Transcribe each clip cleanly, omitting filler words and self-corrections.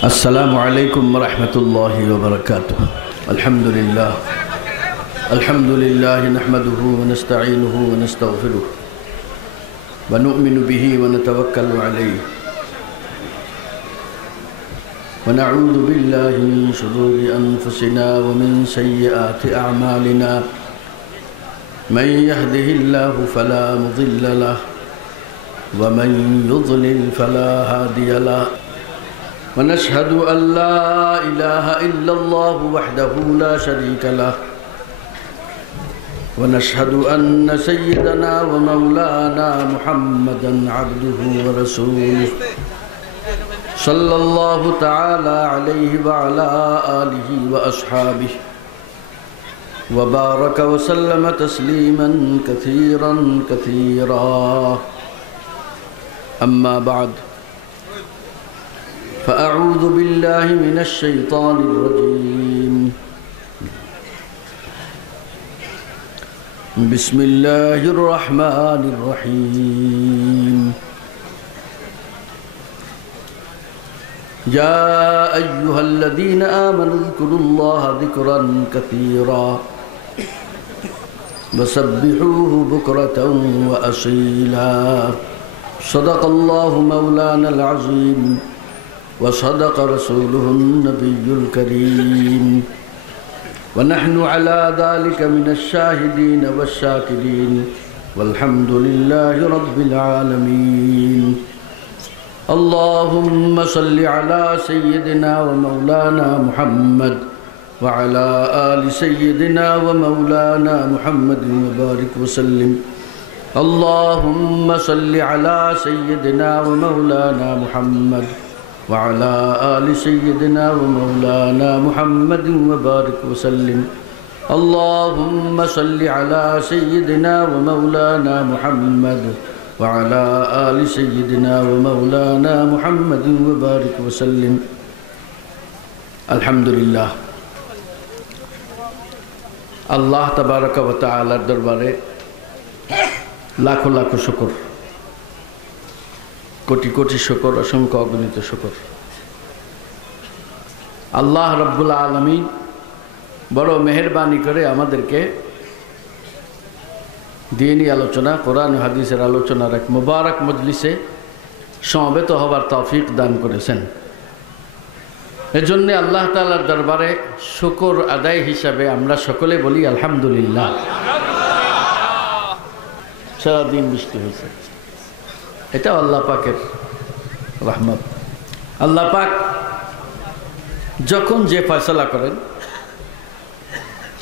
السلام عليكم ورحمة الله وبركاته. الحمد لله نحمده ونستعينه ونستغفره ونؤمن به ونتوكل عليه ونعوذ بالله من شرور أنفسنا ومن سيئات أعمالنا. من يهده الله فلا مضل له ومن يضلل فلا هادي له. ونشهد أن لا إله إلا الله وحده لا شريك له. ونشهد أن سيدنا ومولانا محمدا عبده ورسوله صلى الله تعالى عليه وعلى آله وأصحابه وبارك وسلم تسليما كثيرا كثيرا. أما بعد، فأعوذ بالله من الشيطان الرجيم. بسم الله الرحمن الرحيم. يا أيها الذين آمنوا اذكروا الله ذكرا كثيرا وسبحوه بكرة وأصيلا. صدق الله مولانا العظيم وصدق رسوله النبي الكريم ونحن على ذلك من الشاهدين والشاكرين والحمد لله رب العالمين. اللهم صل على سيدنا ومولانا محمد وعلى آل سيدنا ومولانا محمد وبارك وسلم. اللهم صل على سيدنا ومولانا محمد وعلى آل سيدنا ومولانا محمد وبارك وسلم. اللهم صل على سيدنا ومولانا محمد وعلى آل سيدنا ومولانا محمد وبارك وسلم. الحمد لله. আল্লাহ তাবারাকা ওয়া তাআলার দরবারে লাখো লাখো শুকর, কোটি কোটি শুকর, অসংখ্য অগণিত শুকর। আল্লাহ রব্বুল আলামিন বড় মেহেরবানি করে আমাদেরকে দ্বীনি আলোচনা, কোরআন ও হাদিসের আলোচনার এক মুবারক মজলিসে সমবেত হবার তৌফিক দান করেছেন। এজন্য আল্লাহ তাআলার দরবারে শুকর আদায় হিসাবে আমরা সকলে বলি আলহামদুলিল্লাহ। সারাদিন বৃষ্টি হয়েছে, এটা আল্লাহ পাকের রহমত। আল্লাহ পাক যখন যে ফয়সালা করেন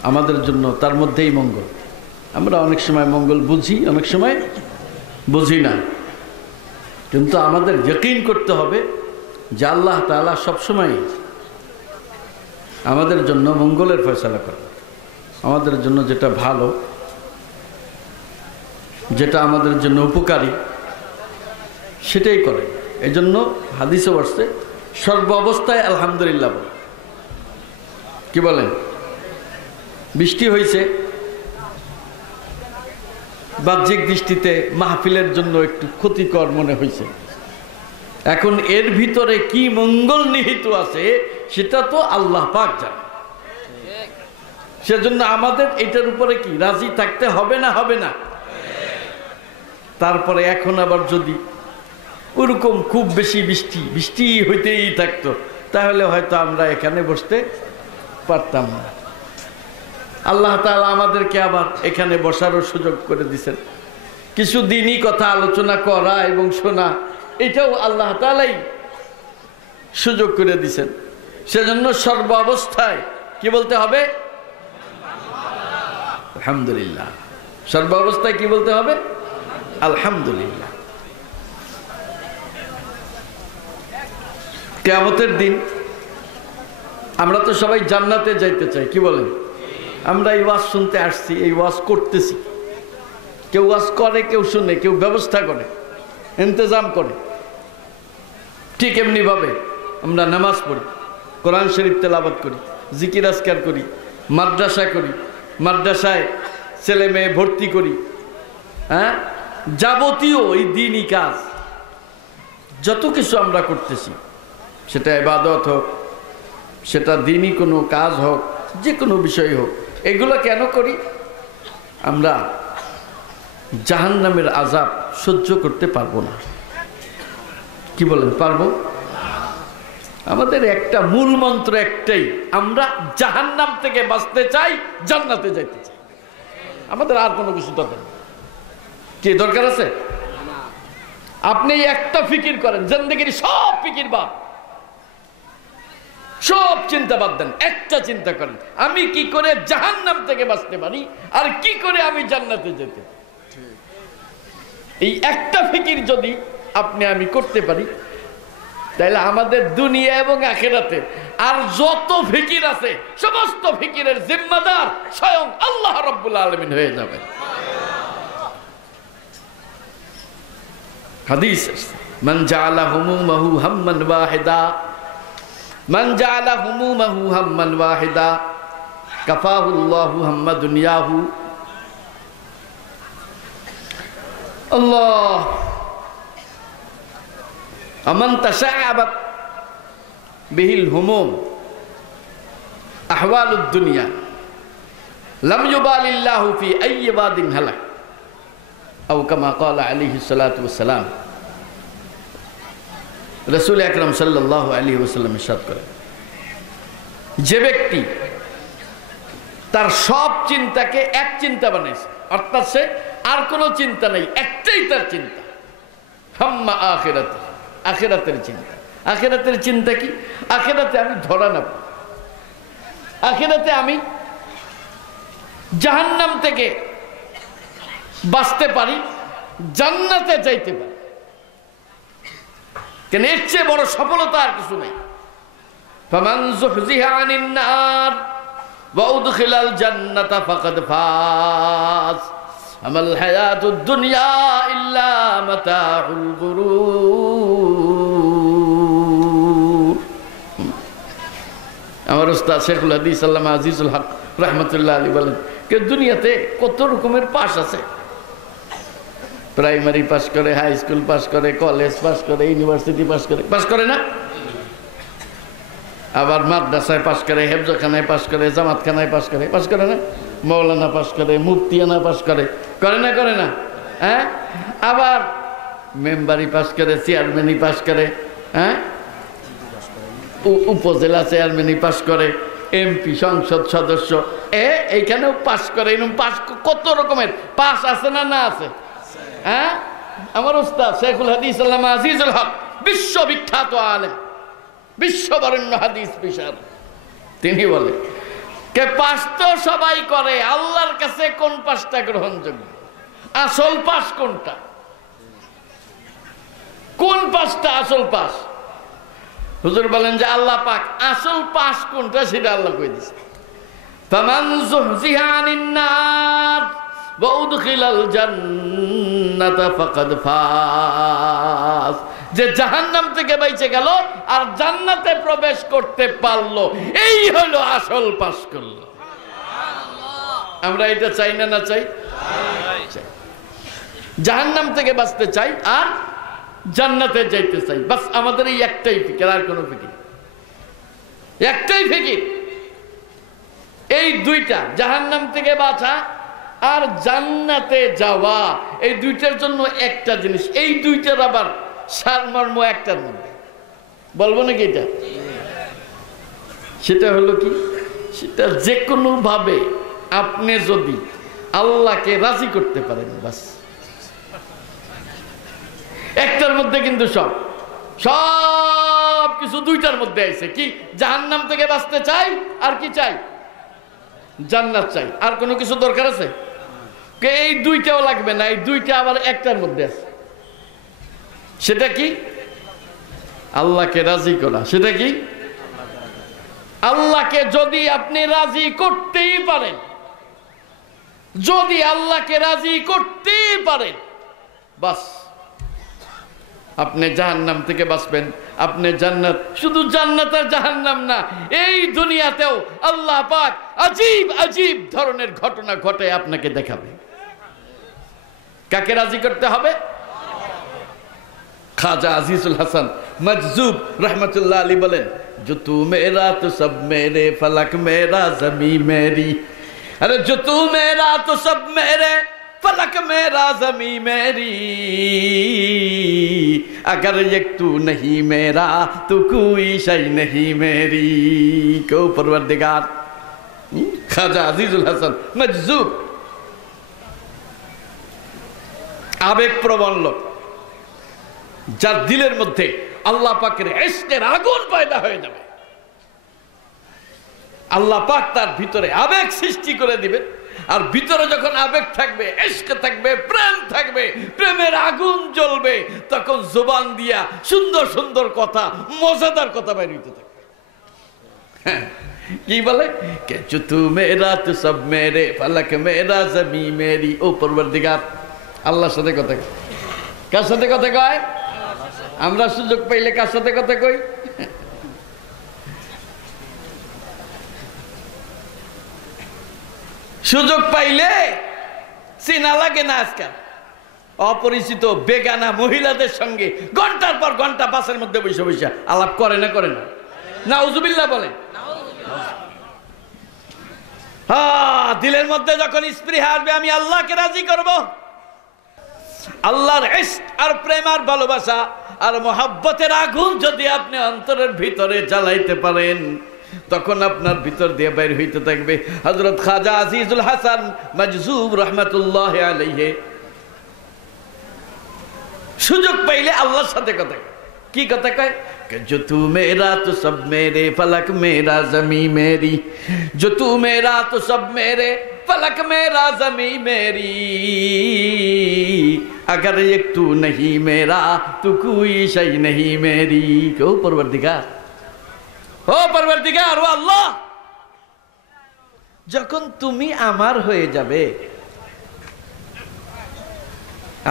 আমাদের জন্য তার মধ্যেই মঙ্গল। আমরা অনেক সময় মঙ্গল বুঝি, অনেক সময় বুঝি না, কিন্তু আমাদের ইয়াকিন করতে হবে যে আল্লাহ তাআলা সবসময় আমাদের জন্য মঙ্গলের ফয়সালা করেন। আমাদের জন্য যেটা ভালো, যেটা আমাদের জন্য উপকারী, সেটাই করে। এই জন্য হাদিসে বলছে সর্ব অবস্থায় আলহামদুলিল্লাহ বলে। কি বলেন? বৃষ্টি হয়েছে, বাহ্যিক দৃষ্টিতে মাহফিলের জন্য একটু ক্ষতিকর মনে হয়েছে। এখন এর ভিতরে কি মঙ্গল নিহিত আছে সেটা তো আল্লাহ পাক জানে। সেজন্য আমাদের এটার উপরে কি রাজি থাকতে হবে না? হবে না? তারপরে এখন আবার যদি ওরকম খুব বেশি বৃষ্টি হইতেই থাকতো, তাহলে হয়তো আমরা এখানে বসতে পারতাম না। আল্লাহ তাআলা আমাদেরকে আবার এখানে বসারও সুযোগ করে দিয়েছেন। কিছু দিনই কথা আলোচনা করা এবং শোনা, এটাও আল্লাহ তাআলাই সুযোগ করে দিয়েছেন। সেজন্য সর্ব অবস্থায় কি বলতে হবে? আলহামদুলিল্লাহ। সর্ব অবস্থায় কি বলতে হবে? আলহামদুলিল্লাহ। কিয়ামতের দিন আমরা তো সবাই জান্নাতে যাইতে চাই। কি বলেন? আমরা এই ওয়াজ শুনতে আসছি, এই ওয়াজ করতেছি। কেউ ওয়াজ করে, কেউ শুনে, কেউ ব্যবস্থা করে, ইন্তজাম করে। ঠিক এমনিভাবে আমরা নামাজ পড়ি, কোরআন শরীফ তেলাওয়াত করি, জিকির আজকার করি, মাদ্রাসা করি, মাদ্রাসায় ছেলে মেয়ে ভর্তি করি। হ্যাঁ, যাবতীয় এই দ্বীনি কাজ যত কিছু আমরা করতেছি, সেটা ইবাদত হোক, সেটা দিনই কোনো কাজ হোক, যে কোনো বিষয় হোক, এগুলো কেন করি? আমরা জাহান্নামের আযাব সহ্য করতে পারবো না। কি বলেন, পারবো? আমাদের একটা মূল মন্ত্র একটাই, আমরা জাহান্নাম থেকে বাঁচতে চাই, জান্নাতে যাইতে চাই। আমাদের আর কোনো কিছু দরকার নেই। কি দরকার আছে? আপনি একটা ফিকির করেন, জিন্দেগির সব ফিকির বাদ, সব চিন্তা বাদ দেন, একটা চিন্তা করেন, আমি কি করে জাহান্নাম থেকে বাঁচতে পারি আর কি করে আমি জান্নাতে যেতে। এই একটা ফিকির যদি আমি করতে পারি, তাহলে আমাদের দুনিয়া এবং আখিরাতে আর যত ফিকির আছে সমস্ত ফিকিরের জিম্মাদার স্বয়ং আল্লাহ রাব্বুল আলামিন হয়ে যাবে। হাদিস, মান জাআলা হুমুমাহু হাম্মান ওয়াহিদা, মান জাআলা হুমুমাহু হাম্মান ওয়াহিদা কাফাহুল্লাহু হাম্মা দুনিয়াহু। আল্লাহ, আমান তাশাআবাত বিহিল হুমুম আহওয়ালুদ দুনিয়া লাম ইউবালিল্লাহু ফি আইয়ি ওয়াদিন হালাক আও কামা ক্বালা আলাইহিস সালাতু ওয়াস সালাম। রাসূল আকরাম সাল্লাল্লাহু আলাইহি ওয়াসাল্লাম ইরশাদ করেন, যে ব্যক্তি তার সব চিন্তাকে এক চিন্তা বানাইছে, অর্থাৎ সে আর কোনো চিন্তা নেই, একটাই তার চিন্তা, হাম্মা আখিরাত, আখিরাতের চিন্তা। আখিরাতের চিন্তা কি? আখিরাতে আমি ধরা না পাই, আখিরাতে আমি জাহান্নাম থেকে বাঁচতে পারি, জান্নাতে যাইতে পারি। কেন, এর চেয়ে বড় সফলতা আর কিছু নেই। ফামান যুহজিহা আনিন নার ওয়া উদখিলাল জান্নাতা ফাকাদ ফাজ আমাল হায়াতুদ দুনিয়া ইল্লা মাতাউল গুরুর। আমার উস্তাদ শেখুল হাদিস আল্লামা আজিজুল হক রাহমাতুল্লাহ আলাইহি বলেন, যে দুনিয়াতে কত রকমের পাস আছে। প্রাইমারি পাস করে, হাই স্কুল পাস করে, কলেজ পাস করে, ইউনিভার্সিটি পাস করে না? আবার মাদ্রাসায় পাস করে, হেফজখানায় পাস করে, জামাতখানায় পাস করে না? মৌলানা পাস করে, মুফতিয়ানা পাস করে না? হ্যাঁ, আবার মেম্বারি পাস করে, চেয়ারম্যানই পাস করে, হ্যাঁ, উপজেলা চেয়ারম্যানই পাস করে, এমপি সংসদ সদস্য এইখানেও পাস করে। এরকম পাস কত রকমের পাস আছে না? না আছে। হ্যাঁ, আমার উস্তাদ শেখুল হাদিস আল্লামা আজিজুল হক, বিশ্ববিখ্যাত আলেম, বিশ্ববরেণ্য হাদিস বিশারদ, তিনি বলে কে পাস তো সবাই করে, আল্লাহর কাছে কোন পাসটা গ্রহণযোগ্য? আসল পাস কোনটা? কোন পাসটা আসল পাস? হুজুর বলেন যে আল্লাহ পাক আসল পাস কোনটা সেটা আল্লাহ কই দিয়েছে। ফামান যুহজিহা আনিন নার ওয়া উদখিলাল জান্নাতা ফাকাদ ফাজ, যে জাহান্নাম থেকে বাইচে গেল আর জান্নাতে প্রবেশ করতে পারলো, এই হলো আসল পাস করলো। আমরা এটা চাই না? না চাই? জাহান্নাম থেকে বাঁচতে চাই আর জান্নাতে যাইতে চাই, বাস আমাদের এই একটাই ফিকির, আর কোনো ফিকির, একটাই ফিকির। এই দুইটা, জাহান্নাম থেকে বাঁচা আর জান্নাতে যাওয়া, এই দুইটার জন্য একটা জিনিস। এই দুইটার আবার সারমর্ম একটার মধ্যে, বলবো নাকি এটা? সেটা হলো কি, সেটা যে কোনো ভাবে আপনি যদি আল্লাহকে রাজি করতে পারেন, বাস একটার মধ্যে। কিন্তু সব কিছু দুইটার মধ্যে আছে। কি? জাহান্নাম থেকে বাঁচতে চাই আর কি চাই? জান্নাত চাই। আর কোনো কিছু দরকার আছে? এই দুইটাও লাগবে না, এই দুইটা আবার একটার মধ্যে আছে। সেটা কি? আল্লাহকে রাজি করা। সেটা কি? আল্লাহকে যদি আপনি রাজি করতেই পারেন, যদি আল্লাহকে রাজি করতেই পারেন, বাস আপনি জাহান্নাম থেকে বাঁচবেন, আপনি জান্নাত, শুধু জান্নাত আর জাহান্নাম না, এই দুনিয়াতেও আল্লাহ পাক আজীব আজীব ধরনের ঘটনা ঘটে আপনাকে দেখাবে। কাকে রাজি করতে হবে? খাজা আজিজুল হাসান মজজুব রহমতুল্লাহ আলী বলেন, जो तू मेरा तो सब मेरे, फलक मेरा जमी मेरी। अरे जो तू मेरा तो सब मेरे, फलक मेरा जमी मेरी। अगर एक तू नहीं मेरा तो कोई शय नहीं मेरी। क्यों परवरदिगार। खाजा আজিজুল হাসান মজজুব আবেগ প্রবণ লোক, যার দিলের মধ্যে আল্লাহ পাকের ইশকের আগুন পয়দা হয়ে যাবে। আল্লাহ পাক তার ভিতরে আবেগ সৃষ্টি করে দিবেন, আর ভিতরে যখন আবেগ থাকবে, ইশক থাকবে, প্রেম থাকবে, প্রেমের আগুন জ্বলবে, তখন জবান দিয়া সুন্দর সুন্দর কথা, মজাদার কথা বের হইতে থাকবে। কি বলে, কে जो तू मेरा तो सब मेरे, फलक मेरा जमी मेरी। ও পরবর্তীকার, আল্লাহর সাথে কথা কয়। কার সাথে কথা কয়? আমরা সুযোগ পাইলে কার সাথে কথা কই? সুযোগ পাইলে চিনা লাগে না আজকাল অপরিচিত বেগানা মহিলাদের সঙ্গে ঘন্টার পর ঘন্টা বাসের মধ্যে বসে বসে আলাপ করে না, করে না? নাউজুবিল্লাহ বলেন। দিলের মধ্যে যখন স্পৃহা আসবে, আমি আল্লাহকে রাজি করব, আল্লাহর ইশক আর প্রেম আর ভালোবাসা আর মোহাব্বতের আগুন যদি আপনি অন্তরের ভিতরে জ্বালাইতে পারেন, তখন আপনার ভিতর দিয়ে বাইর হইতে থাকবে। হযরত খাজা আজিজুল হাসান মজজুব রহমতুল্লাহ আলাইহি সুযোগ পাইলে আল্লাহর সাথে কথা কয়। কি কথা কয়? जो तू मेरा तो सब मेरे, फलक मेरा जमी मेरी। जो तू मेरा तो सब मेरे, फलक मेरा जमी मेरी। अगर एक तू नहीं मेरा तो कोई शय नहीं मेरी। क्यों परवरदिगार, ও পরবর্তীকার, ও আল্লাহ, যখন তুমি আমার হয়ে যাবে,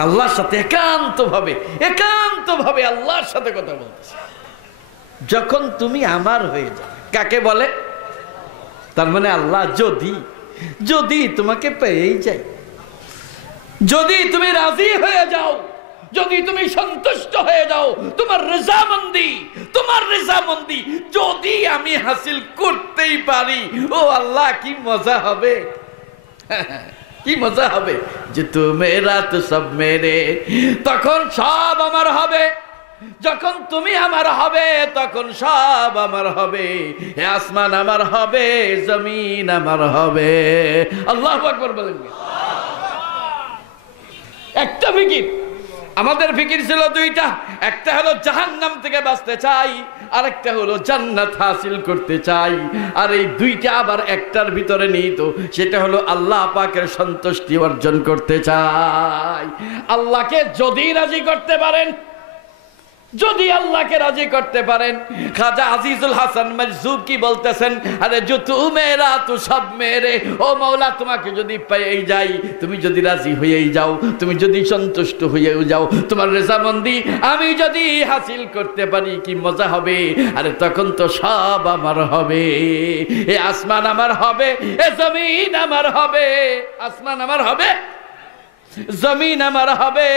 আল্লাহর সাথে একান্তভাবে আল্লাহর সাথে কথা বলতেছে, যখন তুমি আমার হয়ে যাবে। কাকে বলে? তার মানে আল্লাহ যদি তোমাকে পেয়েই যাই, যদি তুমি রাজি হয়ে যাও, যদি তুমি সন্তুষ্ট হয়ে যাও, তোমার রেজামন্দি যদি আমি হাসিল করতেই পারি, ও আল্লাহ কি মজা হবে, কি মজা হবে। যে তু মেরা তো সব মেরে, তখন সব আমার হবে। যখন তুমি আমার হবে, তখন সব আমার হবে। হে আসমান আমার হবে, জমিন আমার হবে। আল্লাহু আকবার বলেন। একটা ফিকির, আমাদের ফিকির ছিল দুইটা। একটা হলো জাহান্নাম থেকে বাঁচতে চাই, আরেকটা হলো জান্নাত হাসিল করতে চাই। আর এই দুইটা আবার একটার ভিতরে নিহিত, সেটা হলো আল্লাহ পাকের সন্তুষ্টি অর্জন করতে চাই। আল্লাহকে যদি রাজি করতে পারেন, যদি আল্লাহকে রাজি করতে পারেন, খাজা আজিজুল হাসান মজজুব কি বলতেছেন? আরে जो तू मेरा तो सब मेरे। ও মাওলা, তোমাকে যদি পেয়েই যাই, তুমি যদি রাজি হয়েই যাও, তুমি যদি সন্তুষ্ট হয়েও যাও, তোমার রেজামন্দি আমি যদি হাসিল করতে পারি, কি মজা হবে। আরে তখন তো সব আমার হবে। এ আসমান আমার হবে, এ জমিন আমার হবে। আসমান আমার হবে, জমিন আমার হবে।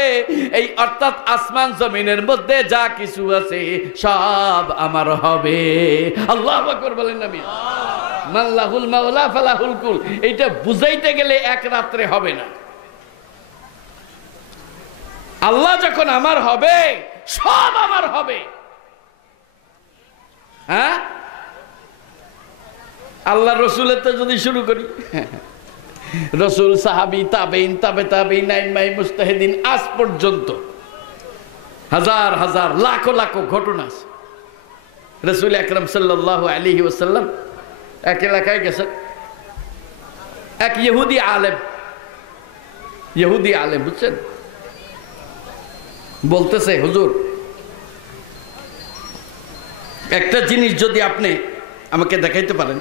এই অর্থাৎ আসমান জমিনের মধ্যে যা কিছু আছে সব আমার হবে। আল্লাহু আকবার বলেন না। মাল্লাহুল মাওলা ফালাহুল কুল, এইটা বুঝাইতে গেলে এক রাত্রে হবে না। আল্লাহ যখন আমার হবে, সব আমার হবে। হ্যাঁ, আল্লাহ রসুলের তো যদি শুরু করি, রসুল, সাহাবী, তাবেইন, তাবে তাবেইন, আইম্মায়ে মুজতাহিদিন, আজ পর্যন্ত হাজার হাজার লাখো লাখো ঘটনা আছে। রসুল আকরাম সাল্লাল্লাহু আলাইহি ওয়াসাল্লাম এক এলাকায় গেছেন। এক ইহুদি আলেম, বুঝছেন, বলতেছে, হুজুর, একটা জিনিস যদি আপনি আমাকে দেখাইতে পারেন,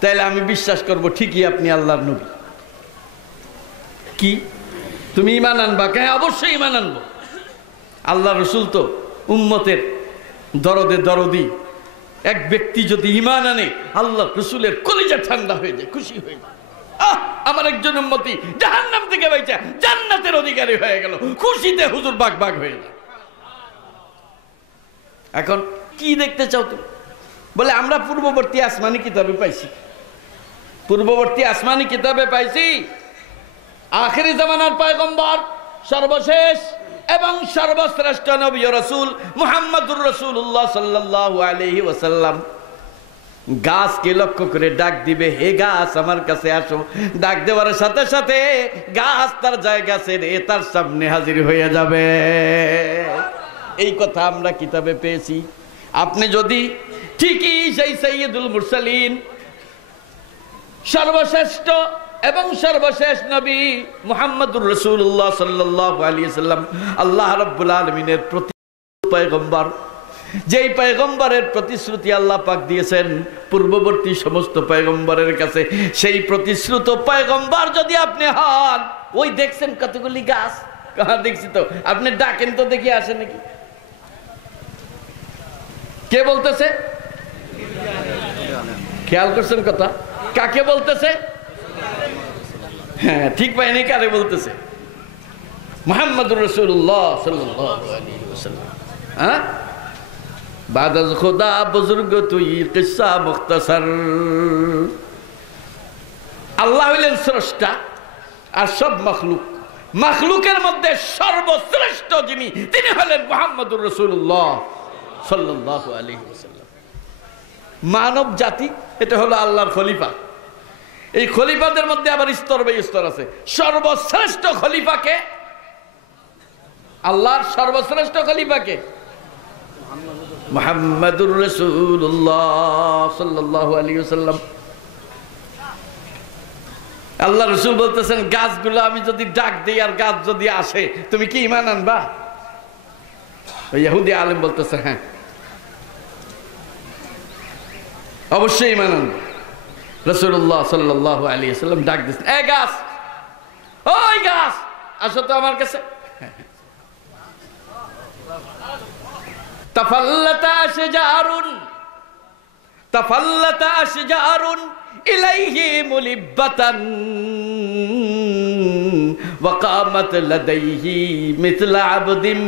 তাহলে আমি বিশ্বাস করব ঠিকই আপনি আল্লাহর নবী। কি? তুমি ঈমান আনবা? কেন? অবশ্যই ঈমান আনবো। আল্লাহ রসুল তো উম্মতের দরদি। এক ব্যক্তি যদি ঈমান আনে, আল্লাহ রসুলের কলিজা ঠান্ডা হয়ে যায়, খুশি হয়ে যায়। আমার একজন উম্মতি জাহান্নাম থেকে বাইচা জান্নাতের অধিকারী হয়ে গেল, খুশিতে হুজুর বাগ হয়ে যায়। এখন কি দেখতে চাও তুমি? বলে আমরা পূর্ববর্তী আসমানি কিতাবে পাইছি, পূর্ববর্তী আসমানি কিতাবে পাইছি আখিরি জামানার পয়গম্বর সর্বশেষ এবং সর্বশ্রেষ্ঠ নবী ও রাসূল মুহাম্মদুর রাসূলুল্লাহ সাল্লাল্লাহু আলাইহি ওয়াসাল্লাম গাছকে লক্ষ্য করে ডাক দিবে, হে গাছ আমার কাছে আসো। ডাক দেওয়ার সাথে সাথে গাছ তার জায়গা ছেড়ে তার সামনে হাজির হয়ে যাবে। এই কথা আমরা কিতাবে পেয়েছি। আপনি যদি ঠিকই সেই সাইয়্যিদুল মুরসালিন সর্বশ্রেষ্ঠ এবং সর্বশেষ নবী মুহাম্মদুর রাসূলুল্লাহ সাল্লাল্লাহু আলাইহি ওয়াসাল্লাম আল্লাহ রাব্বুল আলামিনের প্রতি পয়গম্বর, যেই পয়গম্বরের প্রতিশ্রুতি আল্লাহ পাক দিয়েছেন পূর্ববর্তী সমস্ত পয়গম্বরের কাছে, সেই প্রতিশ্রুত পয়গম্বর যদি আপনি হন, ওই দেখছেন কতগুলি গাছ, দেখছি তো, আপনি ডাকেন তো দেখি আসে নাকি? কে বলতেছে? খেয়াল করছেন কথা? কাকে বলতেছে? হ্যাঁ, ঠিক পাইনি, কারে বলতেছে? মুহাম্মদুর রাসূলুল্লাহ সাল্লাল্লাহু আলাইহি ওয়াসাল্লাম। হ্যাঁ, বাদাজ খোদা বুজুর্গ তুই কিসসা মুখতাসার। আল্লাহ হইলেন স্রষ্টা আর সব মাখলুক, মাখলুকের মধ্যে সর্বশ্রেষ্ঠ যিনি তিনি হলেন মুহাম্মদুর রাসূলুল্লাহ সাল্লাল্লাহু আলাইহি ওয়াসাল্লাম। মানব জাতি এটা হলো আল্লাহর খলিফা। এই খলিফাদের মধ্যে আবার স্তর বাই স্তর আছে। সর্বশ্রেষ্ঠ খলিফাকে, আল্লাহর সর্বশ্রেষ্ঠ খলিফাকে মুহাম্মদুর রাসূলুল্লাহ সাল্লাল্লাহু আলাইহি ওয়াসাল্লাম। আল্লাহ রাসূল বলতেছেন, গাছগুলো আমি যদি ডাক দেই আর গাছ যদি আসে, তুমি কি ঈমান আনবা? ওই ইহুদি আলেম বলতেছে, হ্যাঁ অবশ্যই ঈমান আনবো। রাসূলুল্লাহ সাল্লাল্লাহু আলাইহি ওয়াসাল্লাম ডাক দিয়েছেন, এ গাছ, ওই গাছ আসো তো আমার কাছে। তাফাল্লাতা আশজারুন, তাফাল্লাতা আশজারুন ইলাইহি মুলিব্বাতান ওয়া কামাত লাদাইহি মিথলা আবদিন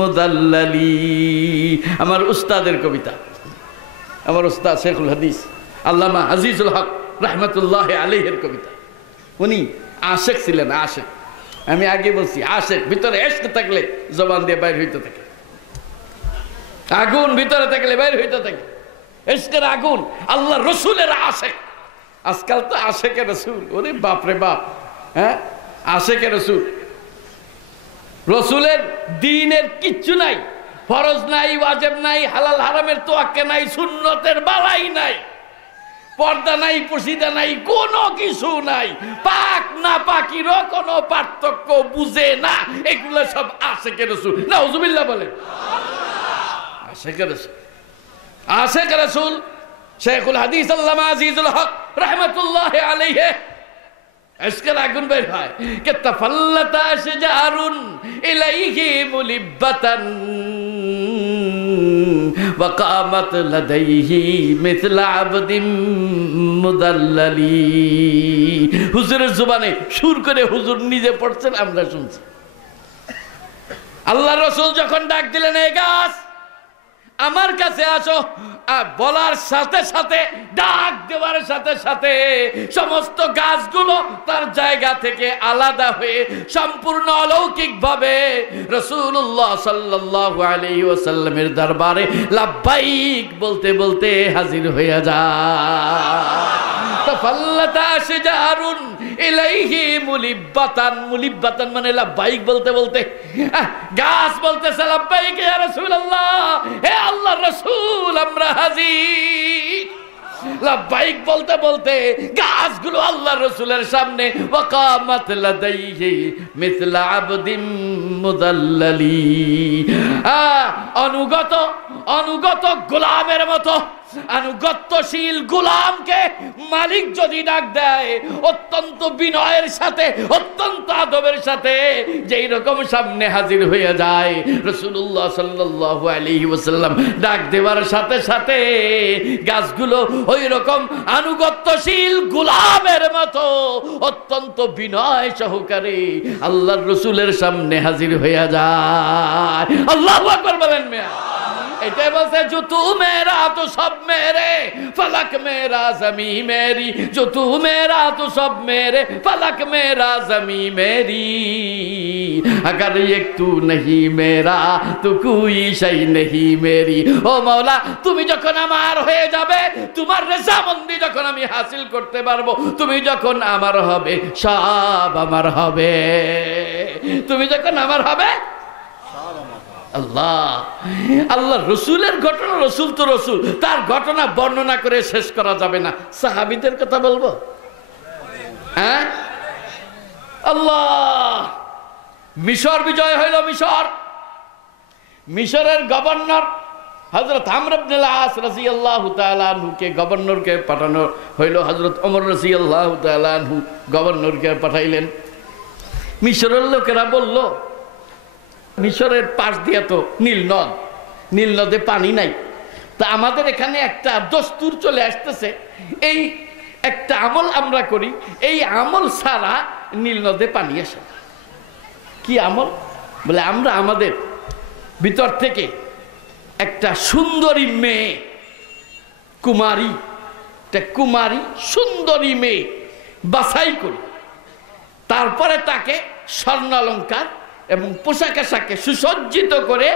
মুদাল্লালি। আমার উস্তাদের কবিতা, আমার উস্তাদ শেখুল হাদিস আল্লামা আজিজুল হক রাহমাতুল্লাহি আলাইহির কবিতা। উনি আশেক ছিলেন, আশেক। আমি আগে বলছি, আশেক ভিতরে ইশক থাকলে জবান দিয়ে বাইর হইতে থাকে, আগুন ভিতরে থাকলে বাইর হইতে থাকে, ইশকের আগুন। আল্লাহ রসুলের আশেক। আজকাল তো আশেকে রসুল, ওরে বাপ রে বাপ। হ্যাঁ, আশেকে রসুল। রসুলের দ্বীনের কিচ্ছু নাই, ফরজ নাই, ওয়াজিব নাই, হালাল হারামের তোয়াক্কা নাই, সুন্নতের বালাই নাই, পর্দা নাই, পশিদা নাই, কোনো কিছু নাই, পাক না পাকিরও কোনো পার্থক্য বুঝে না। এগুলো সব আশেকে রসুল। নাউজুবিল্লাহ বলেন। আশেকে রসুল, আশেকে রসুল শেখুল হাদিস আল্লামা আজিজুল হক রাহমাতুল্লাহি আলাইহি ইশকের আগুন বের হয়। কে তাফাল্লাতা আশজারুন ইলাইহি মুলিব্বাতান ওয়া কামাত লাদাইহি মিথলা আবদিন মুদাল্লালি। হুজুরের জবানে সুর করে হুজুর নিজে পড়ছেন, আমরা শুনছি। আল্লাহ রাসূল যখন ডাক দিলেন, এই গাছ আমার কাছে আসো, বলার সাথে সাথে, ডাক দেওয়ার সাথে সাথে সমস্ত গাছগুলো তার জায়গা থেকে আলাদা হয়ে সম্পূর্ণ অলৌকিক ভাবে রাসূলুল্লাহ সাল্লাল্লাহু আলাইহি ওয়াসাল্লামের দরবারে লাব্বাইক বলতে বলতে হাজির হয়ে যায়। তাফাল্লাতা আশজারুন ইলাইহি মুলিব্বাতান, মুলিব্বাতান মানে লাব্বাইক বলতে বলতে গাছ বলতেছে, লাব্বাইক ইয়া রাসূলুল্লাহ, হে আল্লাহর রাসূল আমরা হাজির। লাব্বাইক বলতে বলতে গাছগুলো আল্লাহর রাসূলের সামনে ওয়াকামাত লাদাইহি মিথলা আবদিন মুদাল্লালি, অনুগত অনুগত গোলামের মতো, আনুগত্যশীল গোলামকে মালিক যদি ডাক দেয় অত্যন্ত বিনয়ের সাথে, অত্যন্ত আদবের সাথে যেই রকম সামনে হাজির হয়ে যায়, রাসূলুল্লাহ সাল্লাল্লাহু আলাইহি ওয়াসাল্লাম ডাক দেওয়ার সাথে সাথে গাছগুলো ওই রকম আনুগত্যশীল গোলামের মতো অত্যন্ত বিনয় সহকারে আল্লাহর রাসূলের সামনে হাজির হয়ে যায়। আল্লাহু আকবার বলেন। এটাই বলছে जो तू मेरा तो सब मेरे फलक मेरा जमी मेरी जो तू मेरा तो सब मेरे फलक मेरा जमी मेरी अगर एक तू नहीं मेरा तो कोई शै नहीं मेरी ও মাওলা তুমি যখন আমার হয়ে যাবে তোমার রেজামন্দি যখন আমি হাসিল করতে পারবো তুমি যখন আমার হবে সব আমার হবে তুমি যখন আমার হবে আল্লাহ আল্লাহ রসুলের ঘটনা রসুল তো রসুল তার ঘটনা বর্ণনা করে শেষ করা যাবে না সাহাবীদের কথা বলবো হ্যাঁ আল্লাহ মিশর বিজয় হইল মিশরের গভর্নর হযরত আমর ইবনে আল-আস রাদিয়াল্লাহু তাআলা আনহুকে গভর্নরকে পাঠানো হইল হযরত ওমর রাদিয়াল্লাহু তাআলা আনহু গভর্নরকে পাঠাইলেন মিশরের লোকেরা বলল মিশরের পাশ দিয়ে তো নীল নদে পানি নাই তা আমাদের এখানে একটা দস্তুর চলে আসতেছে এই একটা আমল আমরা করি এই আমল ছাড়া নীল নদে পানি আসে কি আমল বলে আমরা আমাদের ভিতর থেকে একটা সুন্দরী মেয়ে কুমারী সুন্দরী মেয়ে বাছাই করি তারপরে তাকে স্বর্ণালঙ্কার এবং পোশাক আশাকে সুসজ্জিত করে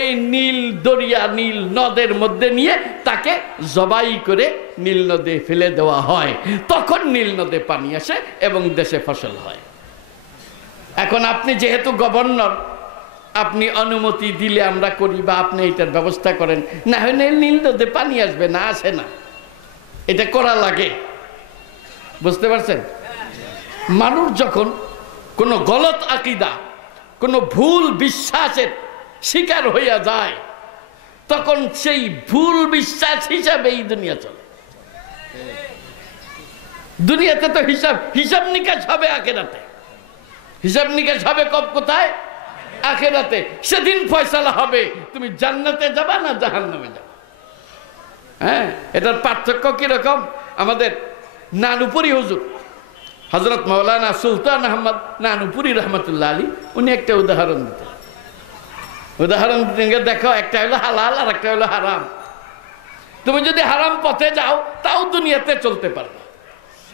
এই নীল দরিয়া নীল নদের মধ্যে নিয়ে তাকে জবাই করে নীল নদে ফেলে দেওয়া হয় তখন নীল নদে পানি আসে এবং দেশে ফসল হয় এখন আপনি যেহেতু গভর্নর আপনি অনুমতি দিলে আমরা করি বা আপনি এটার ব্যবস্থা করেন না হলে নীল নদে পানি আসবে না আসে না এটা করা লাগে বুঝতে পারছেন মানুষ যখন কোনো গলত আকীদা কোনো ভুল বিশ্বাসের শিকার হইয়া যায় তখন সেই ভুল বিশ্বাস হিসাবে এই দুনিয়া চলে দুনিয়াতে তো হিসাব নিকাশ হবে আখিরাতে হিসাব নিকাশ হবে কোথায় আখিরাতে সেদিন ফয়সালা হবে তুমি জান্নাতে যাবা না জাহান্নামে যাবা হ্যাঁ এটার পার্থক্য কিরকম আমাদের নানুপুরি হুজুর হযরত মাওলানা সুলতান আহমদ নানুপুরি রহমতুল্লাহ আলী উনি একটা উদাহরণ দিতেন দেখো একটা হলো হালাল আর একটা হলো হারাম তুমি যদি হারাম পথে যাও তাও দুনিয়াতে চলতে পারবে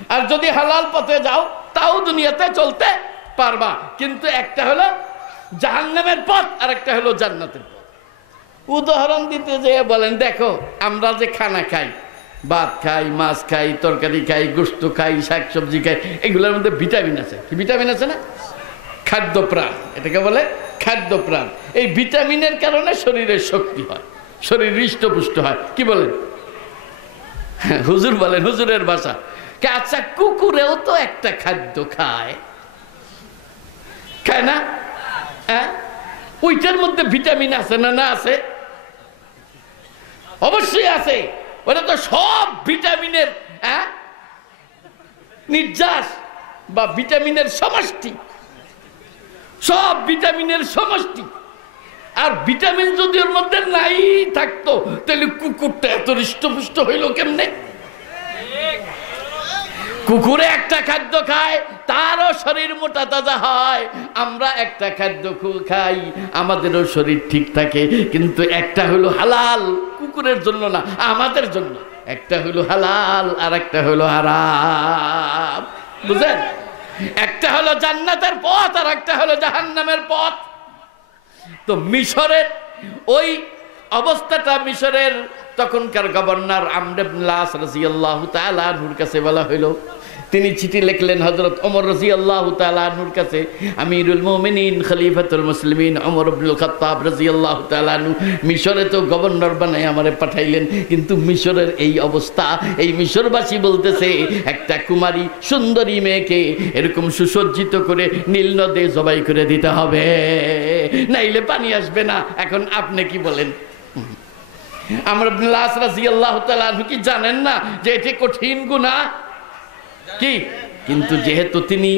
আর যদি হালাল পথে যাও তাও দুনিয়াতে চলতে পারবা কিন্তু একটা হলো জাহান্নামের পথ আর একটা হলো জান্নাতের পথ উদাহরণ দিতে যেয়ে বলেন দেখো আমরা যে খানা খাই ভাত খাই মাছ খাই তরকারি খাই গোশত খাই শাকসবজি খাই এগুলোর মধ্যে ভিটামিন আছে কি ভিটামিন আছে না খাদ্য প্রাণ এটাকে বলে খাদ্য প্রাণ এই ভিটামিনের কারণে শরীরের শক্তি হয় শরীর হৃষ্টপুষ্ট হয় কি বলেন হুজুর বলেন হুজুরের ভাষা আচ্ছা কুকুরেও তো একটা খাদ্য খায় না হ্যাঁ ওইটার মধ্যে ভিটামিন আছে না আছে অবশ্যই আছে ওটা তো সব ভিটামিনের নির্যাস বা ভিটামিনের সমষ্টি সব ভিটামিনের সমষ্টি আর ভিটামিন যদি ওর মধ্যে নাই থাকতো তাহলে কুকুরটা এত হৃষ্টপুষ্ট হইল কেমনে কুকুরে একটা খাদ্য খায় তারও শরীর মোটা তাজা হয় আমরা একটা খাদ্য খাই আমাদেরও শরীর ঠিক থাকে কিন্তু একটা হলো হালাল কুকুরের জন্য না আমাদের জন্য একটা হলো হালাল আর একটা হলো হারাম বুঝেন একটা হলো জান্নাতের পথ আর একটা হলো জাহান্নামের পথ তো মিশরের ওই অবস্থাটা মিশরের তখনকার গভর্নর আমর ইবনে আল-আস রাদিয়াল্লাহু তাআলা আনহুর কাছে বলা হইল তিনি চিঠি লিখলেন হযরত ওমর রাদিয়াল্লাহু তাআলা আনহুর কাছে আমিরুল মুমিনিন খলিফাতুল মুসলিমিন ওমর ইবনুল খাত্তাব রাদিয়াল্লাহু তাআলা আনহু মিশরে তো গভর্নর বানায় আমারে পাঠাইলেন কিন্তু মিশরের এই অবস্থা এই মিশরবাসী বলতেছে একটা কুমারী সুন্দরী মেয়েকে এরকম সুসজ্জিত করে নীল নদে জবাই করে দিতে হবে নাইলে পানি আসবে না এখন আপনি কি বলেন আমর ইবনে আল-আস রাদিয়াল্লাহু তাআলা আনহু কি জানেন না যে এটি কঠিন গুনাহ কি কিন্তু যেহেতু তিনি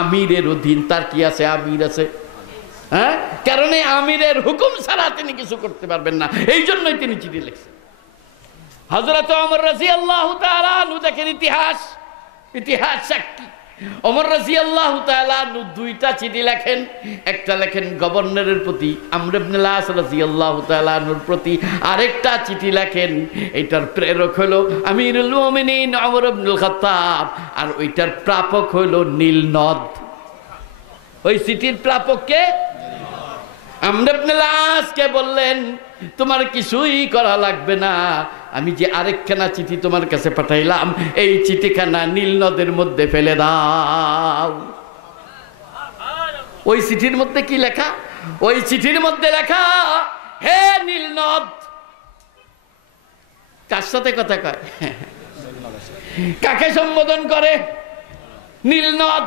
আমিরের অধীন তার কি আছে আমির আছে হ্যাঁ কারণ এই আমিরের হুকুম ছাড়া তিনি কিছু করতে পারবেন না এই জন্যই তিনি চিঠি লিখছেন হযরত ওমর রাদিয়াল্লাহু তাআলা আনহু দেখেন ইতিহাস সাক্ষী ওমর রাদিয়াল্লাহু তাআলা আনহু দুইটা চিঠি লেখেন। একটা লেখেন গভর্নরের প্রতি আমর ইবনে আস রাদিয়াল্লাহু তাআলা আনহুর প্রতি, আরেকটা চিঠি লেখেন এটার প্রেরক হলো আমিরুল মুমিনিন ওমর ইবনুল খাত্তাব, আর ওইটার প্রাপক হলো নীলনদ। ওই চিঠির প্রাপক কে? আমর ইবনে আসকে বললেন তোমার কিছুই করা লাগবে না, আমি যে আরেকখানা চিঠি তোমার কাছে পাঠাইলাম এই চিঠিখানা নীল নদের মধ্যে ফেলে দাও। ওই চিঠির মধ্যে কি লেখা? ওই চিঠির মধ্যে লেখা, হে নীল নদ। কার সাথে কথা কয়? কাকে সম্বোধন করে? নীল নদ।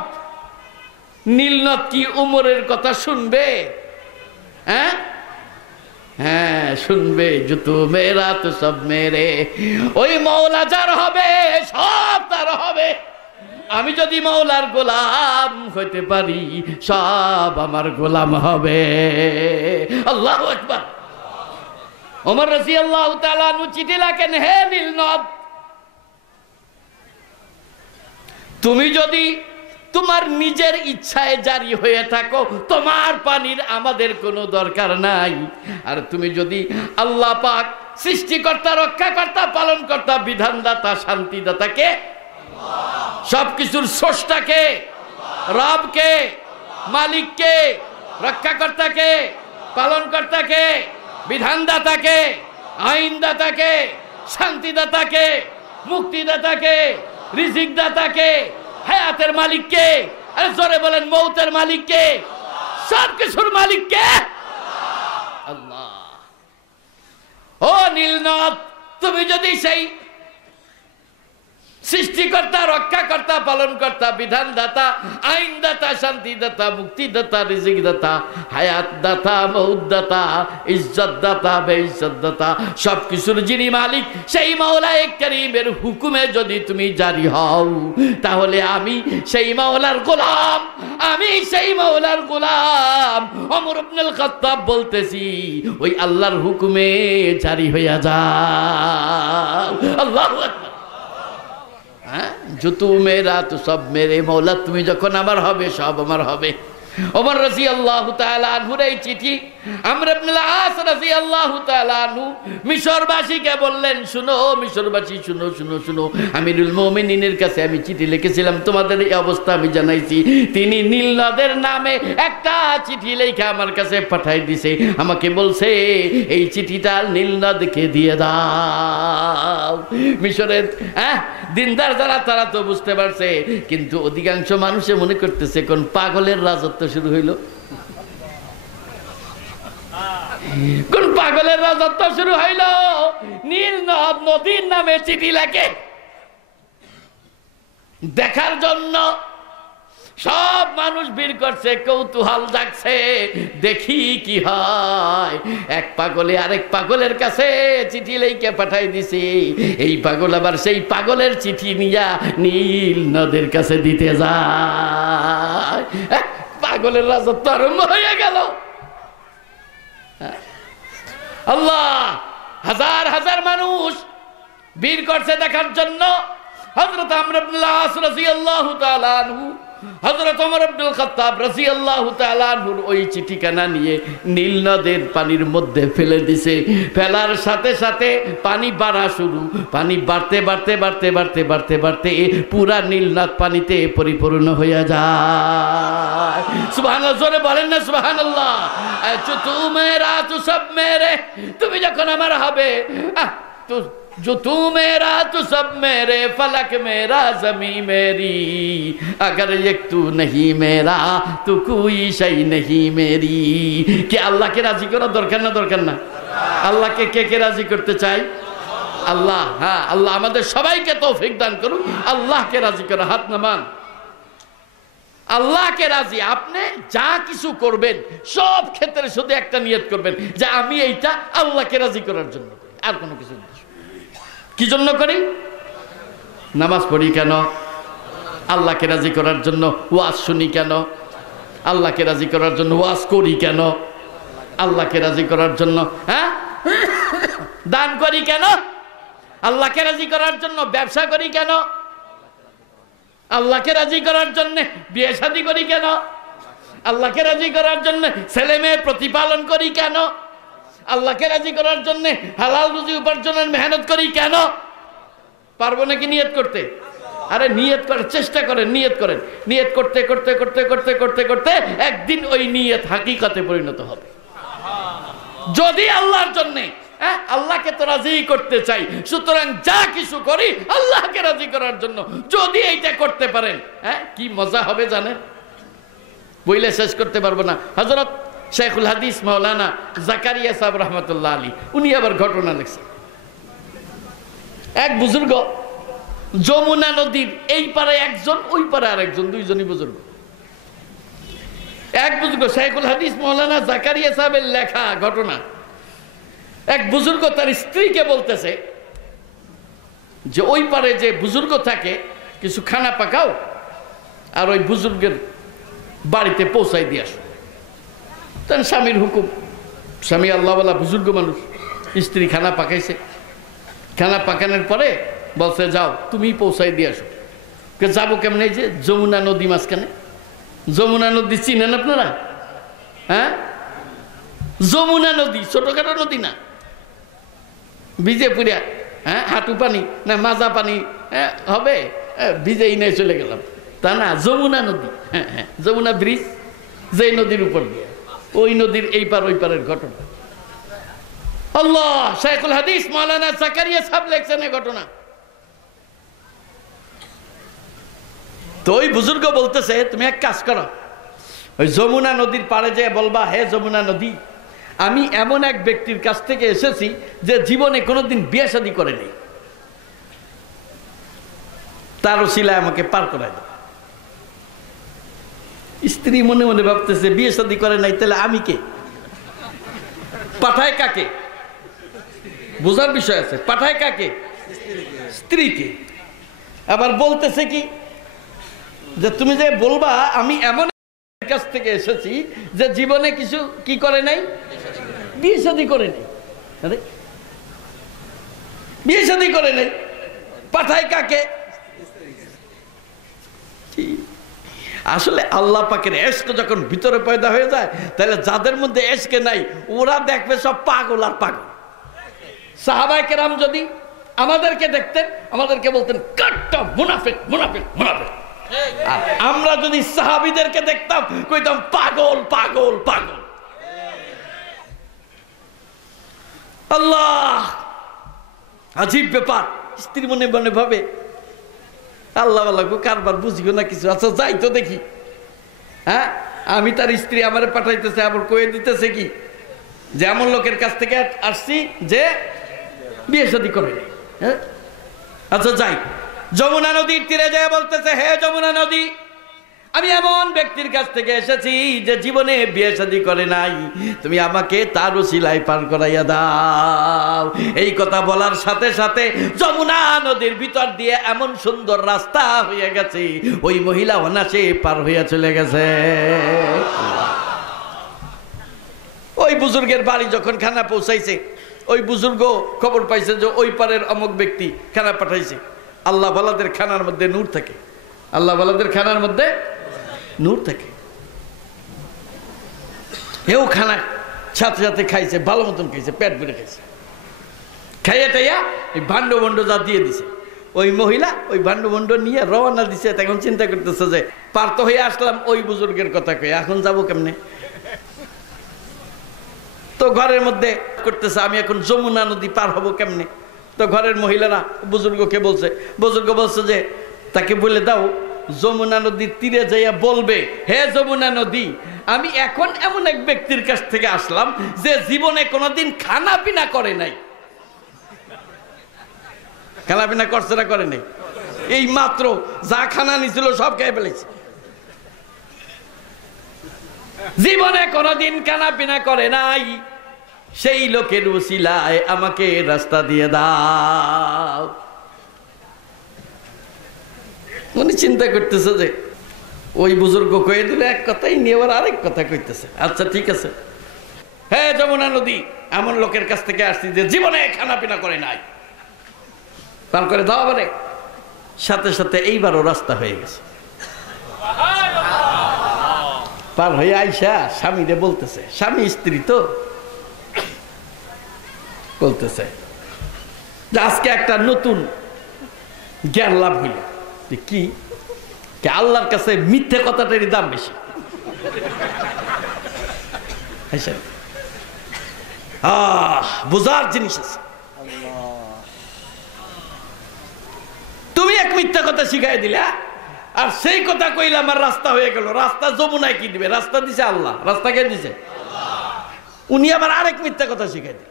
নীল নদ কি উমরের কথা শুনবে? হ্যাঁ হ্যাঁ শুনবে। জুতু মেরা তো সব মেরে। ওই মওলা যার হবে সব তার হবে। আমি যদি মওলার গোলাম হইতে পারি সব আমার গোলাম হবে। আল্লাহু আকবার। ওমর রাদিয়াল্লাহু তাআলা আনহু চিঠি লেখেন, হে নীলনদ, তুমি যদি তোমার নিজের ইচ্ছায় জারি হয়ে থাকো তোমার পানির আমাদের কোনো দরকার নাই। আর তুমি যদি আল্লাহ পাক সৃষ্টিকর্তা, রক্ষাকর্তা, পালনকর্তা, বিধানদাতা, শান্তিদাতাকে, সবকিছুর স্রষ্টাকে, রবকে, মালিককে, রক্ষাকর্তাকে, পালনকর্তাকে, বিধানদাতাকে, আইনদাতাকে, শান্তিদাতাকে, মুক্তিদাতাকে, রিজিকদাতাকে, হায়াতের মালিককে, আরে জোরে বলেন মৌতের মালিককে, সব কিছুর মালিককে আল্লাহ। ও নীলনদ, তুমি যদি সেই সৃষ্টিকর্তা, রক্ষাকর্তা, পালনকর্তা, বিধানদাতা, আইনদাতা, শান্তিদাতা, মুক্তিদাতা, রিজিকদাতা, হায়াতদাতা, মৌতদাতা, ইজ্জতদাতা, বেইজ্জতদাতা, সব কিছুর যিনি মালিক সেই মাওলায়ে কারীমের হুকুমে যদি তুমি জারি হও তাহলে আমি সেই মাওলার গোলাম, আমি সেই মাওলার গোলাম ওমর ইবনুল খাত্তাব বলতেছি ওই আল্লাহর হুকুমে জারি হইয়া যাও। আল্লাহু আকবার। जो तू मेरा तो सब मेरे, मौला তুমি যখন আমার হবে সব আমার হবে। ওমর রাদিয়াল্লাহু তাআলা আনহুর এই চিঠি আমর ইবনে আস রাদিয়াল্লাহু তাআলা আনহু মিশরবাসীকে বললেন, শুনো মিশরবাসী, শুনো শুনো শুনো, আমিরুল মুমিনিনের কাছে আমি চিঠি লিখেছিলাম, তোমাদের এই অবস্থা আমি জানাইছি। তিনি নীল নদের নামে একটা চিঠি লেখা আমার কাছে পাঠাই দিছে, আমাকে বলছে এই চিঠিটা নীল নদকে দিয়ে দাও। মিশরের দিনদার যারা তারা তো বুঝতে পারছে, কিন্তু অধিকাংশ মানুষে মনে করতেছে কোন পাগলের রাজত্ব শুরু হইল, কোন পাগলের রাজত্ব শুরু হইল। নীল নদ নদীর নামে চিঠি লেখে দেখার জন্য সব মানুষ ভিড় করছে, কৌতূহল জাগছে, দেখি কি হয়। এক পাগলে আরেক পাগলের কাছে চিঠি লেখে পাঠাই দিছে, এই পাগল আবার সেই পাগলের চিঠি নিয়া নীল নদের কাছে দিতে যায়। পাগলের রাজত্ব আরম্ভ হয়ে গেল। আল্লাহ হাজার হাজার মানুষ ভিড় করছে দেখার জন্য। হযরত আমর ইবনে আস রাদিয়াল্লাহু তাআলা আনহু, হযরত ওমর ইবনুল খাত্তাব রাদিয়াল্লাহু তাআলা আনহুর ওই চিঠিখানা নিয়ে নীল নদের পানির মধ্যে ফেলে দিছে। ফেলার সাথে সাথে পানি বাড়া শুরু, পানি বাড়তে বাড়তে বাড়তে বাড়তে বাড়তে বাড়তে পুরা নীল নদ পানিতে পরিপূর্ণ হয়ে যায়। সুবহানাল্লাহ, জোরে বলেন না সুবহানাল্লাহ। তু মেরা তু সব মেরে, তুমি যখন আমার হবে তো जो तू मेरा तो सब मेरे, फलक मेरा जमी मेरी, अगर एक तू नहीं मेरा तो कोई शई नहीं मेरी। कि अल्लाह के राजी करो दरकार ना, दरकार ना? अल्लाह के কে রাজি করতে চাই? আল্লাহ। হ্যাঁ, আল্লাহ আমাদের সবাইকে তৌফিক দান করুন। আল্লাহকে রাজি করো, হাত নামান। আল্লাহকে রাজি, আপনি যা কিছু করবেন সব ক্ষেত্রে শুধু একটা নিয়ত করবেন যে আমি এইটা আল্লাহকে রাজি করার জন্য করি, আর কোনো কিছু না। কি জন্য করি? নামাজ পড়ি কেন? আল্লাহকে রাজি করার জন্য। ওয়াজ শুনি কেন? আল্লাহকে রাজি করার জন্য। ওয়াজ করি কেন? আল্লাহকে রাজি করার জন্য। হ্যাঁ, দান করি কেন? আল্লাহকে রাজি করার জন্য। ব্যবসা করি কেন? আল্লাহকে রাজি করার জন্য বিয়ে শাদী করি কেন? আল্লাহকে রাজি করার জন্য ছেলে মেয়ে প্রতিপালন করি কেন? আল্লাহকে রাজি করার জন্য হালাল রুজি উপার্জনের মেহনত করি কেন? পারবো নাকি নিয়ত করতে? আরে নিয়ত করার চেষ্টা করেন, নিয়ত করেন। নিয়ত করতে করতে করতে করতে করতে করতে একদিন ওই নিয়ত হাকিকতে পরিণত হবে। যদি আল্লাহর জন্যে, আল্লাহকে তো রাজি করতে চাই, সুতরাং যা কিছু করি আল্লাহকে রাজি করার জন্য। যদি এইটা করতে পারেন, কি মজা হবে জানেন? বইলে শেষ করতে পারবো না। হযরত শেখুল হাদিস মাওলানা জাকারিয়া সাহেব রহমতুল্লাহ আলী, উনি আবার ঘটনা লিখছেন। এক বুজুর্গ যমুনা নদীর এই পারে একজন, ওই পারে আরেকজন, দুইজনই বুজুর্গ। এক বুজুর্গ, শেখুল হাদিস মাওলানা জাকারিয়া সাহেবের লেখা ঘটনা। এক বুজুর্গ তার স্ত্রীকে বলতেছে যে ওই পারে যে বুজুর্গ থাকে কিছু খানা পাকাও আর ওই বুজুর্গের বাড়িতে পৌঁছাই দিয়ে আসো। তার স্বামীর হুকুম। স্বামী আল্লাহওয়ালা বুজুর্গ মানুষ, স্ত্রী খানা পাকাইছে। খানা পাকানোর পরে বলছে যাও তুমি পৌঁছাই দিয়ে আসো। যাবো কেমন? এই যে যমুনা নদী মাঝখানে। যমুনা নদী চিনেন আপনারা? হ্যাঁ, যমুনা নদী ছোটখাটো নদী না, ভিজে পুরিয়া, হাঁটু পানি না মাজা পানি হবে, ভিজেই নিয়ে চলে গেলাম তা না, যমুনা নদী। হ্যাঁ, যমুনা ব্রিজ যেই নদীর উপর দিয়ে, ওই নদীর এই পার ওই পারের ঘটনা। আল্লাহ, শেখুল হাদিস মাওলানা জাকারিয়া সাহেব লেখছেন এই ঘটনা। তো ওই বুজুর্গ বলতেছে তুমি এক কাজ করো, ওই যমুনা নদীর পাড়ে যে বলবা হে যমুনা নদী, আমি এমন এক ব্যক্তির কাছ থেকে এসেছি যে জীবনে কোনোদিন বিয়ে শাদী করেনি, তার ওসিলায় আমাকে পার করায় দাও। স্ত্রী মনে মনে ভাবতেছে বিয়ে শাদী করে নাই, তাহলে আমি কে? পাঠায় কাকে? বোঝার বিষয় আছে। পাঠায় কাকে? স্ত্রীকে। আবার বলতেছে কি যে তুমি যে বলবা আমি এমন কাছ থেকে এসেছি যে জীবনে কিছু কি করে নাই, বিয়ে শাদী করে নাই। আরে বিয়ে শাদী করে নাই, পাঠায় কাকে? আসলে আল্লাহ পাকের এশক যখন ভিতরে পয়দা হয়ে যায়, তাহলে যাদের মধ্যে এশকে নাই ওরা দেখবে সব পাগল আর পাগল। সাহাবায়ে কেরাম যদি আমাদেরকে দেখতেন, আমাদেরকে বলতেন কাট্টা মুনাফিক মুনাফিক মুনাফিক। আর আমরা যদি সাহাবীদেরকে দেখতাম কইতাম পাগল পাগল পাগল। আল্লাহ, আজীব ব্যাপার। স্ত্রী মনে মনে ভাবে আল্লাহ আল্লাহ কারবার বুঝিও না কিছু। আচ্ছা যাই তো দেখি। হ্যাঁ, আমি তার স্ত্রী আমারে পাঠাইতেছে, আবার কয়ে দিতেছে কি যে এমন লোকের কাছ থেকে আসছি যে বিয়ে শাদী করে। হ্যাঁ, আচ্ছা যাই। যমুনা নদীর তীরে যায় বলতেছে হে যমুনা নদী, আমি এমন ব্যক্তির কাছ থেকে এসেছি যে জীবনে বিয়ে শাদী করে নাই, তুমি আমাকে তার ওসিলায় পার করাইয়া দাও। এই কথা বলার সাথে সাথে যমুনা নদীর ভিতর দিয়ে এমন সুন্দর রাস্তা হয়ে গেছে, ওই মহিলা অনাসে পার হইয়া চলে গেছে। ওই বুজুর্গের বাড়ি যখন খানা পৌঁছাইছে, ওই বুজুর্গ খবর পাইছে যে ওই পারের অমুক ব্যক্তি খানা পাঠাইছে। আল্লাহ ওয়ালাদের খানার মধ্যে নূর থাকে, আল্লাহ ওয়ালাদের খানার মধ্যে নূর থাকে। হেও খানা সাথে সাথে খাইছে, ভালো মতন খাইছে, পেট ভরে খাইছে। খাইয়া টাইয়া এই ভাণ্ড ভণ্ড যা দিয়ে দিছে, ওই মহিলা ওই ভাণ্ড ভণ্ড নিয়ে রওনা দিছে। এখন চিন্তা করতেছে যে পার তো হয়ে আসলাম ওই বুজুর্গের কথা কয়ে, এখন যাবো কেমনে? তো ঘরের মধ্যে করতেছে আমি এখন যমুনা নদী পার হবো কেমনে? তো ঘরের মহিলারা বুজুর্গকে বলছে, বুজুর্গ বলছে যে তাকে বলে দাও যমুনা নদীর তীরে যাইয়া বলবে হে যমুনা নদী, আমি এখন এমন এক ব্যক্তির কাছ থেকে আসলাম যে জীবনে কোনোদিন খানা পিনা করে নাই। খানা পিনা করছে না করে নাই? এই মাত্র যা খানা নিছিল সব খেয়ে ফেলেছে। জীবনে কোনোদিন খানা পিনা করে নাই, সেই লোকের ওসিলায় আমাকে রাস্তা দিয়ে দাও। উনি চিন্তা করতেছে যে ওই বুজুর্গ কয়ে দিলে এক কথাই নিয়ে আবার আরেক কথা কইতেছে। আচ্ছা ঠিক আছে, হ্যাঁ যমুনা নদী, এমন লোকের কাছ থেকে আসছি যে জীবনে খানা পিনা করে নাই, পার করে দাও। আবারে সাথে সাথে এইবারও রাস্তা হয়ে গেছে। পার হয়ে আইসা স্বামীরে বলতেছে, স্বামী স্ত্রী তো, বলতেছে যে আজকে একটা নতুন জ্ঞান লাভ হইল। কি? আল্লাহর কাছে মিথ্যে কথাটারই দাম বেশি। বোঝার জিনিস আছে। তুমি এক মিথ্যা কথা শিখাই দিলা, আর সেই কথা কইলে আমার রাস্তা হয়ে গেল। রাস্তা যমুনায় কি দিবে? রাস্তা দিছে আল্লাহ। রাস্তা কে দিছে? উনি আবার আরেক মিথ্যা কথা শিখাই দিল,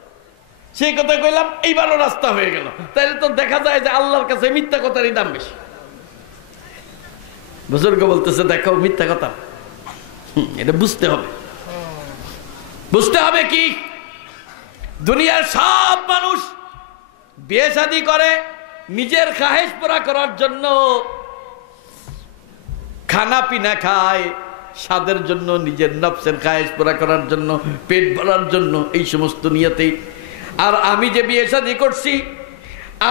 সেই কথা কইলাম, এইবারও রাস্তা হয়ে গেল। তাইলে তো দেখা যায় যে আল্লাহর কাছে মিথ্যা কথারই দাম বেশি। বুজুর্গ বলতেছে, দেখো মিথ্যা কথা, এটা বুঝতে হবে। বুঝতে হবে কি, দুনিয়ার সব মানুষ বিয়ে শাদী করে নিজের খাহেশ পুরা করার জন্য, খানা পিনা খায় স্বাদের জন্য, নিজের নফসের খাহেশ পুরা করার জন্য, পেট ভরার জন্য, এই সমস্ত নিয়তেই। আর আমি যে বিয়ে শাদী করছি,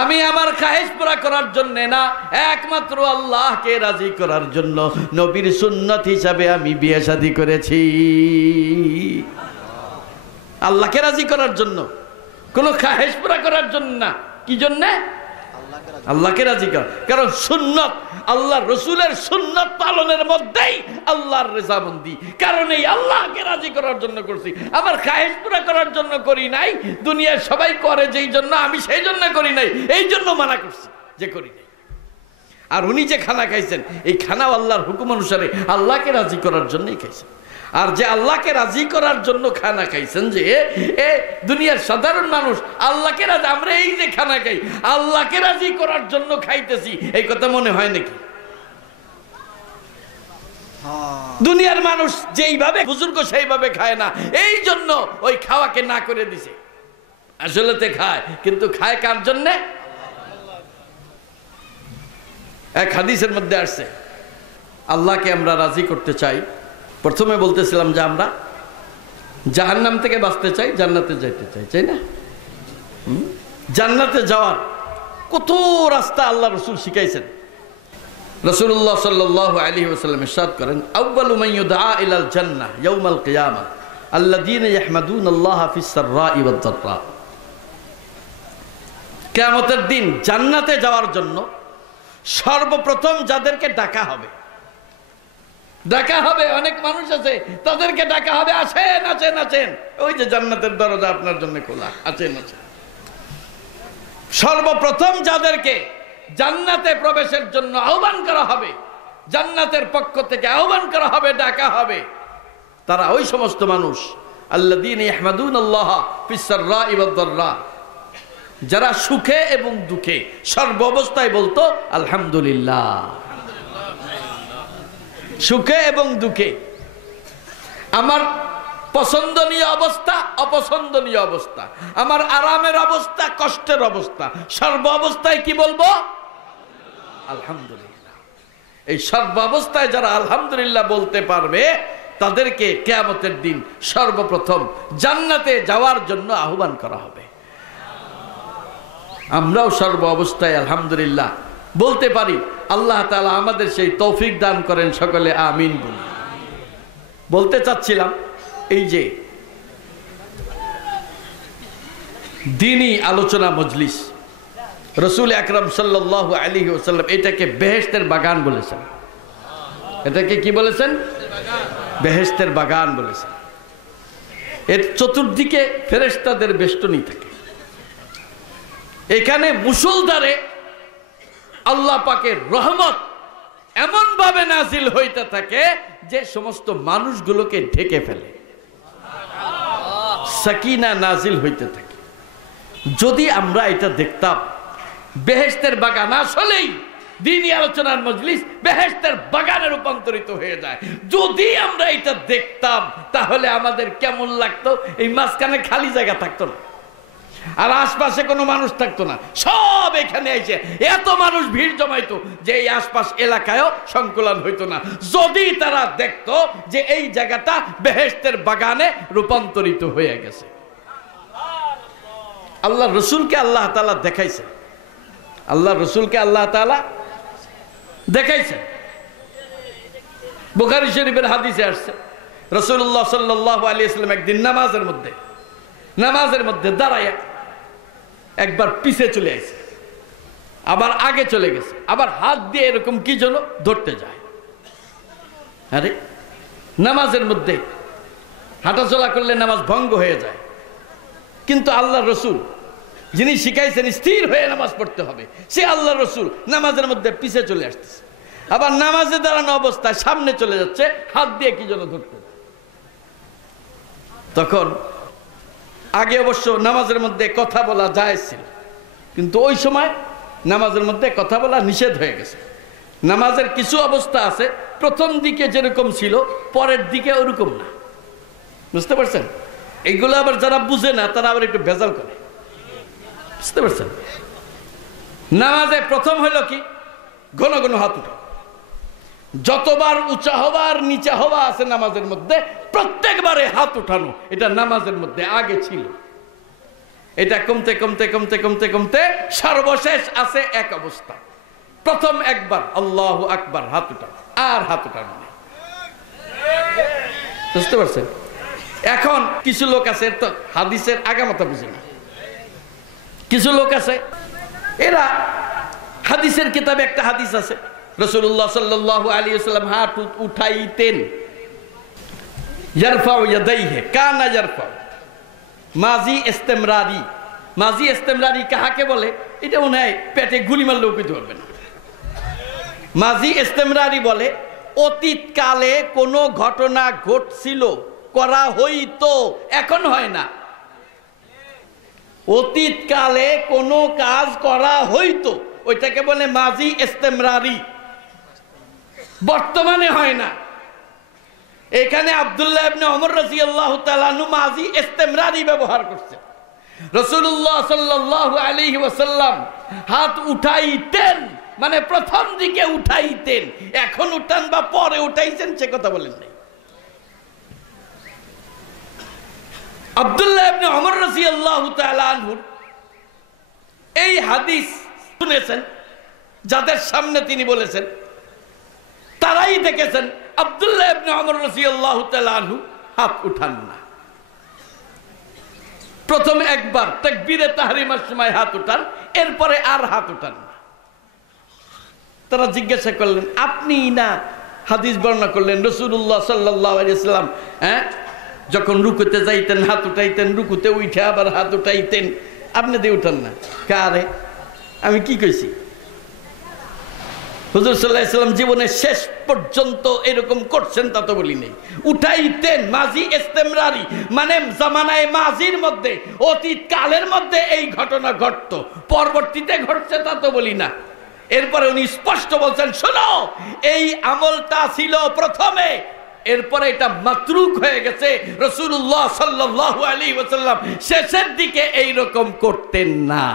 আমি আমার খাহেশ পুরা করার জন্য না, একমাত্র আল্লাহকে রাজি করার জন্য, নবীর সুন্নত হিসাবে আমি বিয়ে শাদী করেছি। আল্লাহকে রাজি করার জন্য, কোনো খাহেশ পুরা করার জন্য না। কি জন্য? আল্লাহকে রাজি কর। কারণ সুন্নত, আল্লাহ রসুলের সুন্নত পালনের মধ্যেই আল্লাহর রেজামন্দি। কারণ এই আল্লাহকে রাজি করার জন্য করছি, আমার খাহেশ পুরা করার জন্য করি নাই। দুনিয়ার সবাই করে যেই জন্য, আমি সেই জন্য করি নাই, এই জন্য মানা করছি যে করি নাই। আর উনি যে খানা খাইছেন, এই খানাও আল্লাহর হুকুম অনুসারে আল্লাহকে রাজি করার জন্যই খাইছেন। আর যে আল্লাহকে রাজি করার জন্য খানা খাইছেন, যে দুনিয়ার সাধারণ মানুষ আল্লাহকে রাজি, আমরা এই যে খানা খাই আল্লাহকে রাজি করার জন্য খাইতেছি, এই কথা মনে হয় নাকি? দুনিয়ার মানুষ যেইভাবে বুজুর্গ সেইভাবে খায় না, এই জন্য ওই খাওয়াকে না করে দিছে। আসলেতে খায়, কিন্তু খায় কার জন্যে? এক হাদিসের মধ্যে আসছে, আল্লাহকে আমরা রাজি করতে চাই। প্রথমে বলতেছিলাম যে আমরা জাহান্নাম থেকে বাঁচতে চাই, জান্নাতে যাইতে চাই, চাই না? জান্নাতে যাওয়ার কত রাস্তা আল্লাহ রসুল শিখাইছেন। রাসূলুল্লাহ সাল্লাল্লাহু আলাইহি ওয়াসাল্লাম ইরশাদ করেন, আউয়ালু মান ইউদআ ইলাল জান্নাহ ইয়াউমাল কিয়ামাহ আল্লাযীনা ইয়াহমাদুনাল্লাহা ফিস সাররাই ওয়াদ দাররা। কিয়ামতের দিন জান্নাতে যাওয়ার জন্য সর্বপ্রথম যাদেরকে ডাকা হবে, অনেক মানুষ আছে, তাদেরকে ডাকা হবে, আসেন আসেন আসেন, ওই যে জান্নাতের দরজা আপনার জন্য খোলা, আসেন আসেন। সর্বপ্রথম যাদেরকে জান্নাতে প্রবেশের জন্য আহ্বান করা হবে, জান্নাতের পক্ষ থেকে আহ্বান করা হবে, ডাকা হবে, তারা ওই সমস্ত মানুষ আল্লাযীনা ইয়াহমাদুনাল্লাহা ফিস সাররাই ওয়াদ দাররা, যারা সুখে এবং দুঃখে সর্ব অবস্থায় বলতো আলহামদুলিল্লাহ। সুখে এবং দুঃখে, আমার পছন্দনীয় অবস্থা, অপছন্দনীয় অবস্থা, আমার আরামের অবস্থা, কষ্টের অবস্থা, সর্ব অবস্থায় কি বলবো? আলহামদুলিল্লাহ। এই সর্ব অবস্থায় যারা আলহামদুলিল্লাহ বলতে পারবে, তাদেরকে কিয়ামতের দিন সর্বপ্রথম জান্নাতে যাওয়ার জন্য আহ্বান করা হবে। আমরাও সর্ব অবস্থায় আলহামদুলিল্লাহ বলতে পারি। আল্লাহ তাআলা আমাদের সেই তৌফিক দান করেন, সকলে আমিন বলি। বলতে চাচ্ছিলাম, এই যে দ্বীনি আলোচনা মজলিস, রাসূল আকরাম সাল্লাল্লাহু আলাইহি ওয়াসাল্লাম এটাকে বেহেশতের বাগান বলেছেন। এটাকে কি বলেছেন? বেহেশতের বাগান বলেছেন। এর চতুর্দিকে ফেরেশতাদের বেষ্টনী থাকে। এখানে মুষলধারে আল্লাহ পাকের রহমত এমন ভাবে নাজিল হইতে থাকে যে সমস্ত মানুষগুলোকে ঢেকে ফেলে, সাকিনা নাজিল হইতে থাকে। যদি আমরা এটা দেখতাম, বেহেশতের বাগান আসলেই দ্বীনি আলোচনার মজলিস বেহেশতের বাগানে রূপান্তরিত হয়ে যায়। যদি আমরা এটা দেখতাম, তাহলে আমাদের কেমন লাগতো? এই মাঝখানে খালি জায়গা থাকতো না, আর আশপাশে কোনো মানুষ থাকতো না, সব এখানে এসে এত মানুষ ভিড় জমাইতো যে এই আশপাশ এলাকায়ও সংকুলন হইতো না, যদি তারা দেখতো যে এই জায়গাটা বেহেশতের বাগানে রূপান্তরিত হয়ে গেছে। আল্লাহ রসুলকে আল্লাহ তাআলা দেখাইছে, আল্লাহ রসুলকে আল্লাহ তাআলা দেখাইছে। বুখারী শরীফের হাদিসে আসছে রাসূলুল্লাহ সাল্লাল্লাহু আলাইহি ওয়াসাল্লাম একদিন নামাজের মধ্যে দাঁড়ায় একবার পিছে চলে আসে, আবার আগে চলে গেছে, আবার হাত দিয়ে এরকম কি যেন ধরতে যায়। আরে নামাজের মধ্যে হাঁটাচলা করলে নামাজ ভঙ্গ হয়ে যায়, কিন্তু আল্লাহ রসুল যিনি শিখাইছেন স্থির হয়ে নামাজ পড়তে হবে, সে আল্লাহ রসুল নামাজের মধ্যে পিছে চলে আসতেছে, আবার নামাজে দাঁড়ানো অবস্থায় সামনে চলে যাচ্ছে, হাত দিয়ে কি যেন ধরতে। তখন আগে অবশ্য নামাজের মধ্যে কথা বলা জায়েজ ছিল, কিন্তু ওই সময় নামাজের মধ্যে কথা বলা নিষেধ হয়ে গেছে। নামাজের কিছু অবস্থা আছে প্রথম দিকে যেরকম ছিল পরের দিকে ওরকম না, বুঝতে পারছেন? এইগুলো আবার যারা বুঝে না তারা আবার একটু ভেজাল করে, বুঝতে পারছেন? নামাজে প্রথম হলো কি ঘন ঘন হাত উঠা, যতবার উঁচা হওয়া আর নিচা হওয়া আছে নামাজের মধ্যে প্রত্যেকবারে হাত উঠানো, এটা নামাজের মধ্যে আগে ছিল। এটা কমতে কমতে কমতে কমতে কমতে সর্বশেষ আছে এক অবস্থা, প্রথম একবার আল্লাহু আকবার হাত উঠানো আর হাত উঠানো নেই, বুঝতে পারছেন? এখন কিছু লোক আছে তো হাদিসের আগামাথা বুঝে না, কিছু লোক আছে এরা হাদিসের কিতাবে একটা হাদিস আছে রাসূলুল্লাহ সাল্লাল্লাহু আলাইহি ওয়াসাল্লাম হাত উঠাইতেন, ইয়ারফাউ ইয়াদাইহি কানা ইয়ারফাউ মাজি ইস্তেমরারি। মাজি ইস্তেমরারি কাহাকে বলে? এটা মনে হয় পেটে গুলি মারলেও কইতে পারবে না। মাজি ইস্তেমরারি বলে অতীতকালে কোনো ঘটনা ঘটছিল, করা হইতো, এখন হয় না। অতীতকালে কোনো কাজ করা হইতো, ওইটাকে বলে মাজি ইস্তেমরারি, বর্তমানে হয় না। এখানে আব্দুল্লাহ ইবনে ওমর রাদিয়াল্লাহু তাআলা আনহু মাজি ইস্তেমরারি ব্যবহার করছে। রাসূলুল্লাহ সাল্লাল্লাহু আলাইহি ওয়াসাল্লাম হাত উঠাইতেন, মানে প্রথম দিকে উঠাইতেন, এখন উঠান বা পরে উঠাইছেন সে কথা বলেন নাই। আব্দুল্লাহ ইবনে ওমর রাদিয়াল্লাহু তাআলা আনহু এই হাদিস শুনেছেন, যাদের সামনে তিনি বলেছেন তারাই দেখেছেন আব্দুল্লাহ ইবনে ওমর রাদিয়াল্লাহু তাআলা আনহু হাত উঠান না। প্রথম একবার তাকবীরে তাহরিমার সময় হাত উঠান, এরপরে আর হাত উঠান না। তারা জিজ্ঞাসা করলেন, আপনি না হাদিস বর্ণনা করলেন রাসূলুল্লাহ সাল্লাল্লাহু আলাইহি ওয়াসাল্লাম যখন রুকুতে যাইতেন হাত উঠাইতেন, রুকুতে উঠে আবার হাত উঠাইতেন, আপনি দিয়ে উঠান না। কারে আমি কি কইছি? হুজুর সাল্লাল্লাহু আলাইহি ওয়াসাল্লাম জীবনের শেষ পর্যন্ত এরকম করছেন তা তো বলি নেই। উঠাইতেন মাজি ইস্তেমরারি, মানে জামানায়ে মাজির মধ্যে অতীত কালের মধ্যে এই ঘটনা ঘটতো, পরবর্তীতে ঘটছে তা তো বলি না। এরপরে উনি স্পষ্ট বলছেন, শোনো এই আমলটা ছিল প্রথমে, এরপরে এটা মাতরুক হয়ে গেছে। রাসূলুল্লাহ সাল্লাল্লাহু আলাইহি ওয়াসাল্লাম শেষের দিকে এই রকম করতেন না।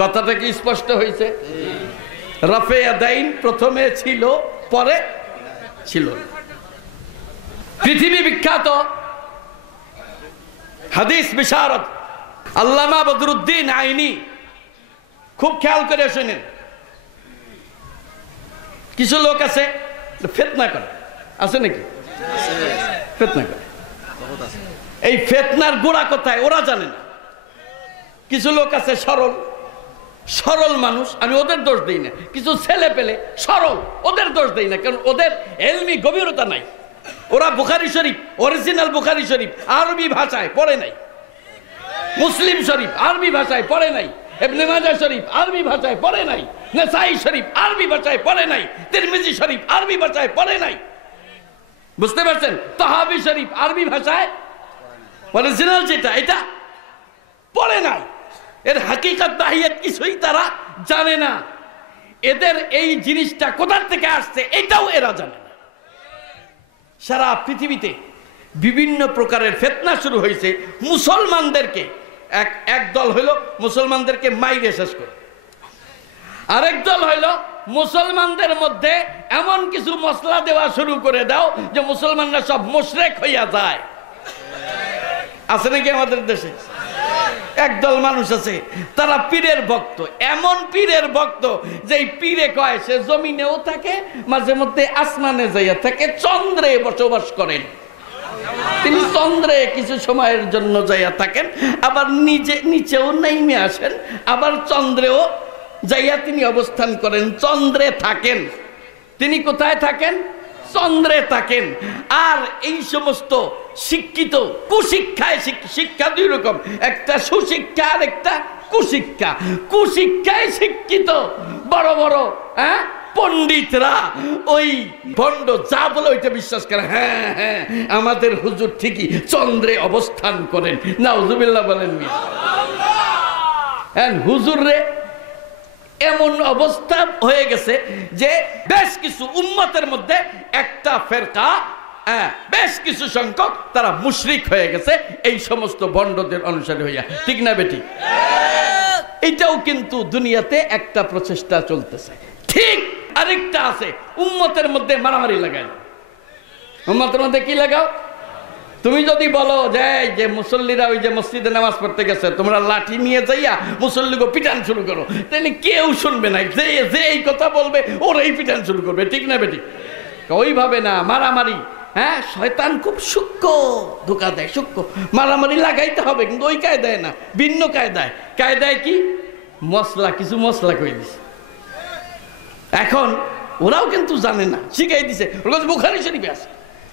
কথাটা কি স্পষ্ট হয়েছে? রাফে ইয়াদাইন প্রথমে ছিল, পরে ছিল না। পৃথিবী বিখ্যাত হাদিস বিশারদ আল্লামা বদরুদ্দিন আইনি, খুব খেয়াল করে শুনেন। কিছু লোক আছে ফিতনা করে, আছে নাকি? ফিতনা করে, এই ফিতনার গোড়া কোথায় ওরা জানে না। কিছু লোক আছে সরল সরল মানুষ, আমি ওদের দোষ দেই না। কিছু ছেলে পেলে সরল, ওদের দোষ দেই না, কারণ ওদের এলমি গভীরতা নাই। ওরা বুখারী শরীফ, অরিজিনাল বুখারী শরীফ আরবি ভাষায় পড়ে নাই, মুসলিম শরীফ আরবি ভাষায় পড়ে নাই, ইবনে মাজাহ শরীফ আরবি ভাষায় পড়ে নাই, নাসাই শরীফ আরবি ভাষায় পড়ে নাই, তিরমিজি শরীফ আরবি ভাষায় পড়ে নাই, বুঝতে পারছেন? তাহাবি শরীফ আরবি ভাষায় অরিজিনাল যেটা এটা পড়ে নাই। এর হাকিকত মাহিয়াত কিছুই তারা জানে না। এদের এই জিনিসটা কোথা থেকে আসছে এটাও এরা জানে না। সারা পৃথিবীতে বিভিন্ন প্রকারের ফিতনা শুরু হয়েছে। মুসলমানদেরকে এক দল হইল মুসলমানদেরকে মাইরে শেষ করে, আরেক দল হইল মুসলমানদের মধ্যে এমন কিছু মশলা দেওয়া শুরু করে দাও যে মুসলমানরা সব মুশরিক হইয়া যায়। আছে নাকি আমাদের দেশে? একদল মানুষ আছে তারা পীরের ভক্ত, এমন পীরের ভক্ত যে পীরে কয় সে জমিনেও থাকে, মাঝে মধ্যে আসমানে যাইয়া থাকে, চন্দ্রে বসবাস করেন। তিনি চন্দ্রে কিছু সময়ের জন্য যাইয়া থাকেন, আবার নিচেও নেমে আসেন, আবার চন্দ্রেও যাইয়া তিনি অবস্থান করেন, চন্দ্রে থাকেন। তিনি কোথায় থাকেন? চন্দ্রে থাকেন। আর এই সমস্ত শিক্ষিত কুশিক্ষায়, শিক্ষা দুই রকম, একটা সুশিক্ষা আর একটা কুশিক্ষা। কুশিক্ষায় শিক্ষিত বড় বড় পণ্ডিতরা ওই ভণ্ড যা বলে ওইটা বিশ্বাস করে। হ্যাঁ হ্যাঁ, আমাদের হুজুর ঠিকই চন্দ্রে অবস্থান করেন। নাউজুবিল্লাহ বলেন। হুজুর রে এমন অবস্থা হয়ে গেছে যে বেশ কিছু উম্মতের মধ্যে একটা ফেরকা, বেশ কিছু সংখ্যক তারা মুশরিক হয়ে গেছে এই সমস্ত ভণ্ডদের অনুসারী হইয়া। ঠিক না বেটি? এটাও কিন্তু দুনিয়াতে একটা প্রচেষ্টা চলতেছে। ঠিক আরেকটা আছে, উম্মতের মধ্যে মারামারি লাগাই। উম্মতের মধ্যে কি লাগাও? তুমি যদি বলো যে মুসল্লিরা ওই যে মসজিদে নামাজ পড়তে গেছে, তোমরা লাঠি নিয়ে যাইয়া মুসল্লিকে পিটান শুরু করো, তাহলে কেউ শুনবে না। যে এই কথা বলবে ওরাই পিটান শুরু করবে। ঠিক না বেটি? ওইভাবে না, মারামারি। হ্যাঁ, শয়তান খুব সূক্ষ্ম, ধোকা দেয়, সূক্ষ্ম। মারামারি লাগাইতে হবে, কিন্তু ওই কায়দায় না, ভিন্ন কায়দায়। কায়দায় কি? মশলা, কিছু মশলা কই দিছে। এখন ওরাও কিন্তু জানে না, শিখাই দিছে। বুখারী শরীফে আছে,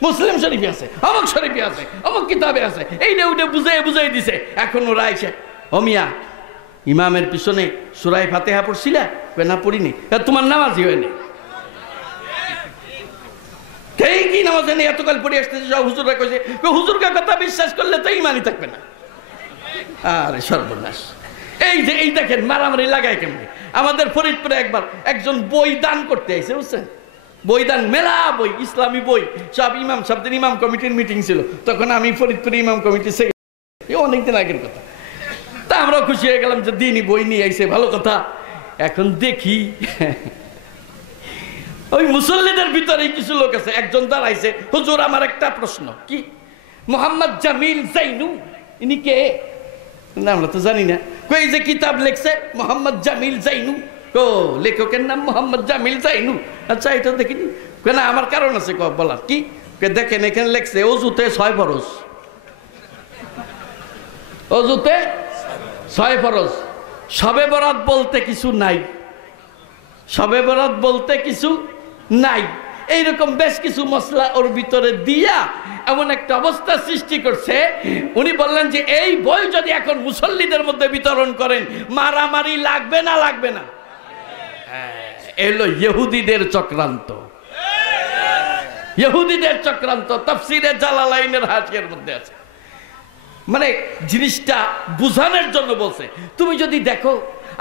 মুসলিম শরীফে আছে, অমুক শরীফে আছে, অমুক কিতাবে আছে, এইটা ওইটা বুঝাই দিছে। এখন ওরা এসে অমিয়া ইমামের পিছনে সূরা ফাতিহা পড়ছিলা? না পড়িনি। তোমার নামাজই হয়নি। কি নামাজ নেই? এতকাল পড়ে আসতেছে, সব হুজুররা কইছে। হুজুরকে কথা বিশ্বাস করলে তো ইমানই থাকবে না। আরে সর্বনাশ! এই দেখেন মারামারি লাগায় কেমনি। আমাদের ফরিদপুরে একবার একজন বই দান করতে আইছে, বুঝছেন? বই দান, মেলা বই, ইসলামী বই, সব ইমাম সাহেবদের ইমাম কমিটির মিটিং ছিল। তখন আমি ফরিদপুরে ইমাম কমিটি সেক্রেটারি, অনেকদিন আগের কথা। তা আমরাও খুশি হয়ে গেলাম যে দিনই বই নিয়ে আইছে, ভালো কথা। এখন দেখি ওই মুসল্লিদের ভিতরে কিছু লোক আছে, একজন দাঁড়াইছে, হুজুর আমার একটা প্রশ্ন। কি? মোহাম্মদ জামিল জাইনু ইনি কে? না আমরা তো জানি না। কই যে কিতাব লেখছে মোহাম্মদ জামিল জাইনু, ও লেখকের নাম মোহাম্মদ জামিল জাইনু। আচ্ছা, এটা দেখিনি কেন? আমার কারণ আছে বলার। কি? দেখেন এখানে লেখছে অজুতে 6 ফরজ, অজুতে 6 ফরজ। শবে বরাত বলতে কিছু নাই, শবে বরাত বলতে কিছু নাই। এইরকম বেশ কিছু মশলা ওর ভিতরে দিয়া এমন একটা অবস্থা সৃষ্টি করছে। উনি বললেন যে এই বই যদি এখন মুসল্লিদের মধ্যে বিতরণ করেন, মারামারি লাগবে না? লাগবে না? এলো ইহুদিদের চক্রান্ত, ইহুদিদের চক্রান্ত। তাফসীরে জালালাইনের হাসিয়ার মধ্যে আছে। মানে জিনিসটা বুঝানোর জন্য বলছে। তুমি যদি দেখো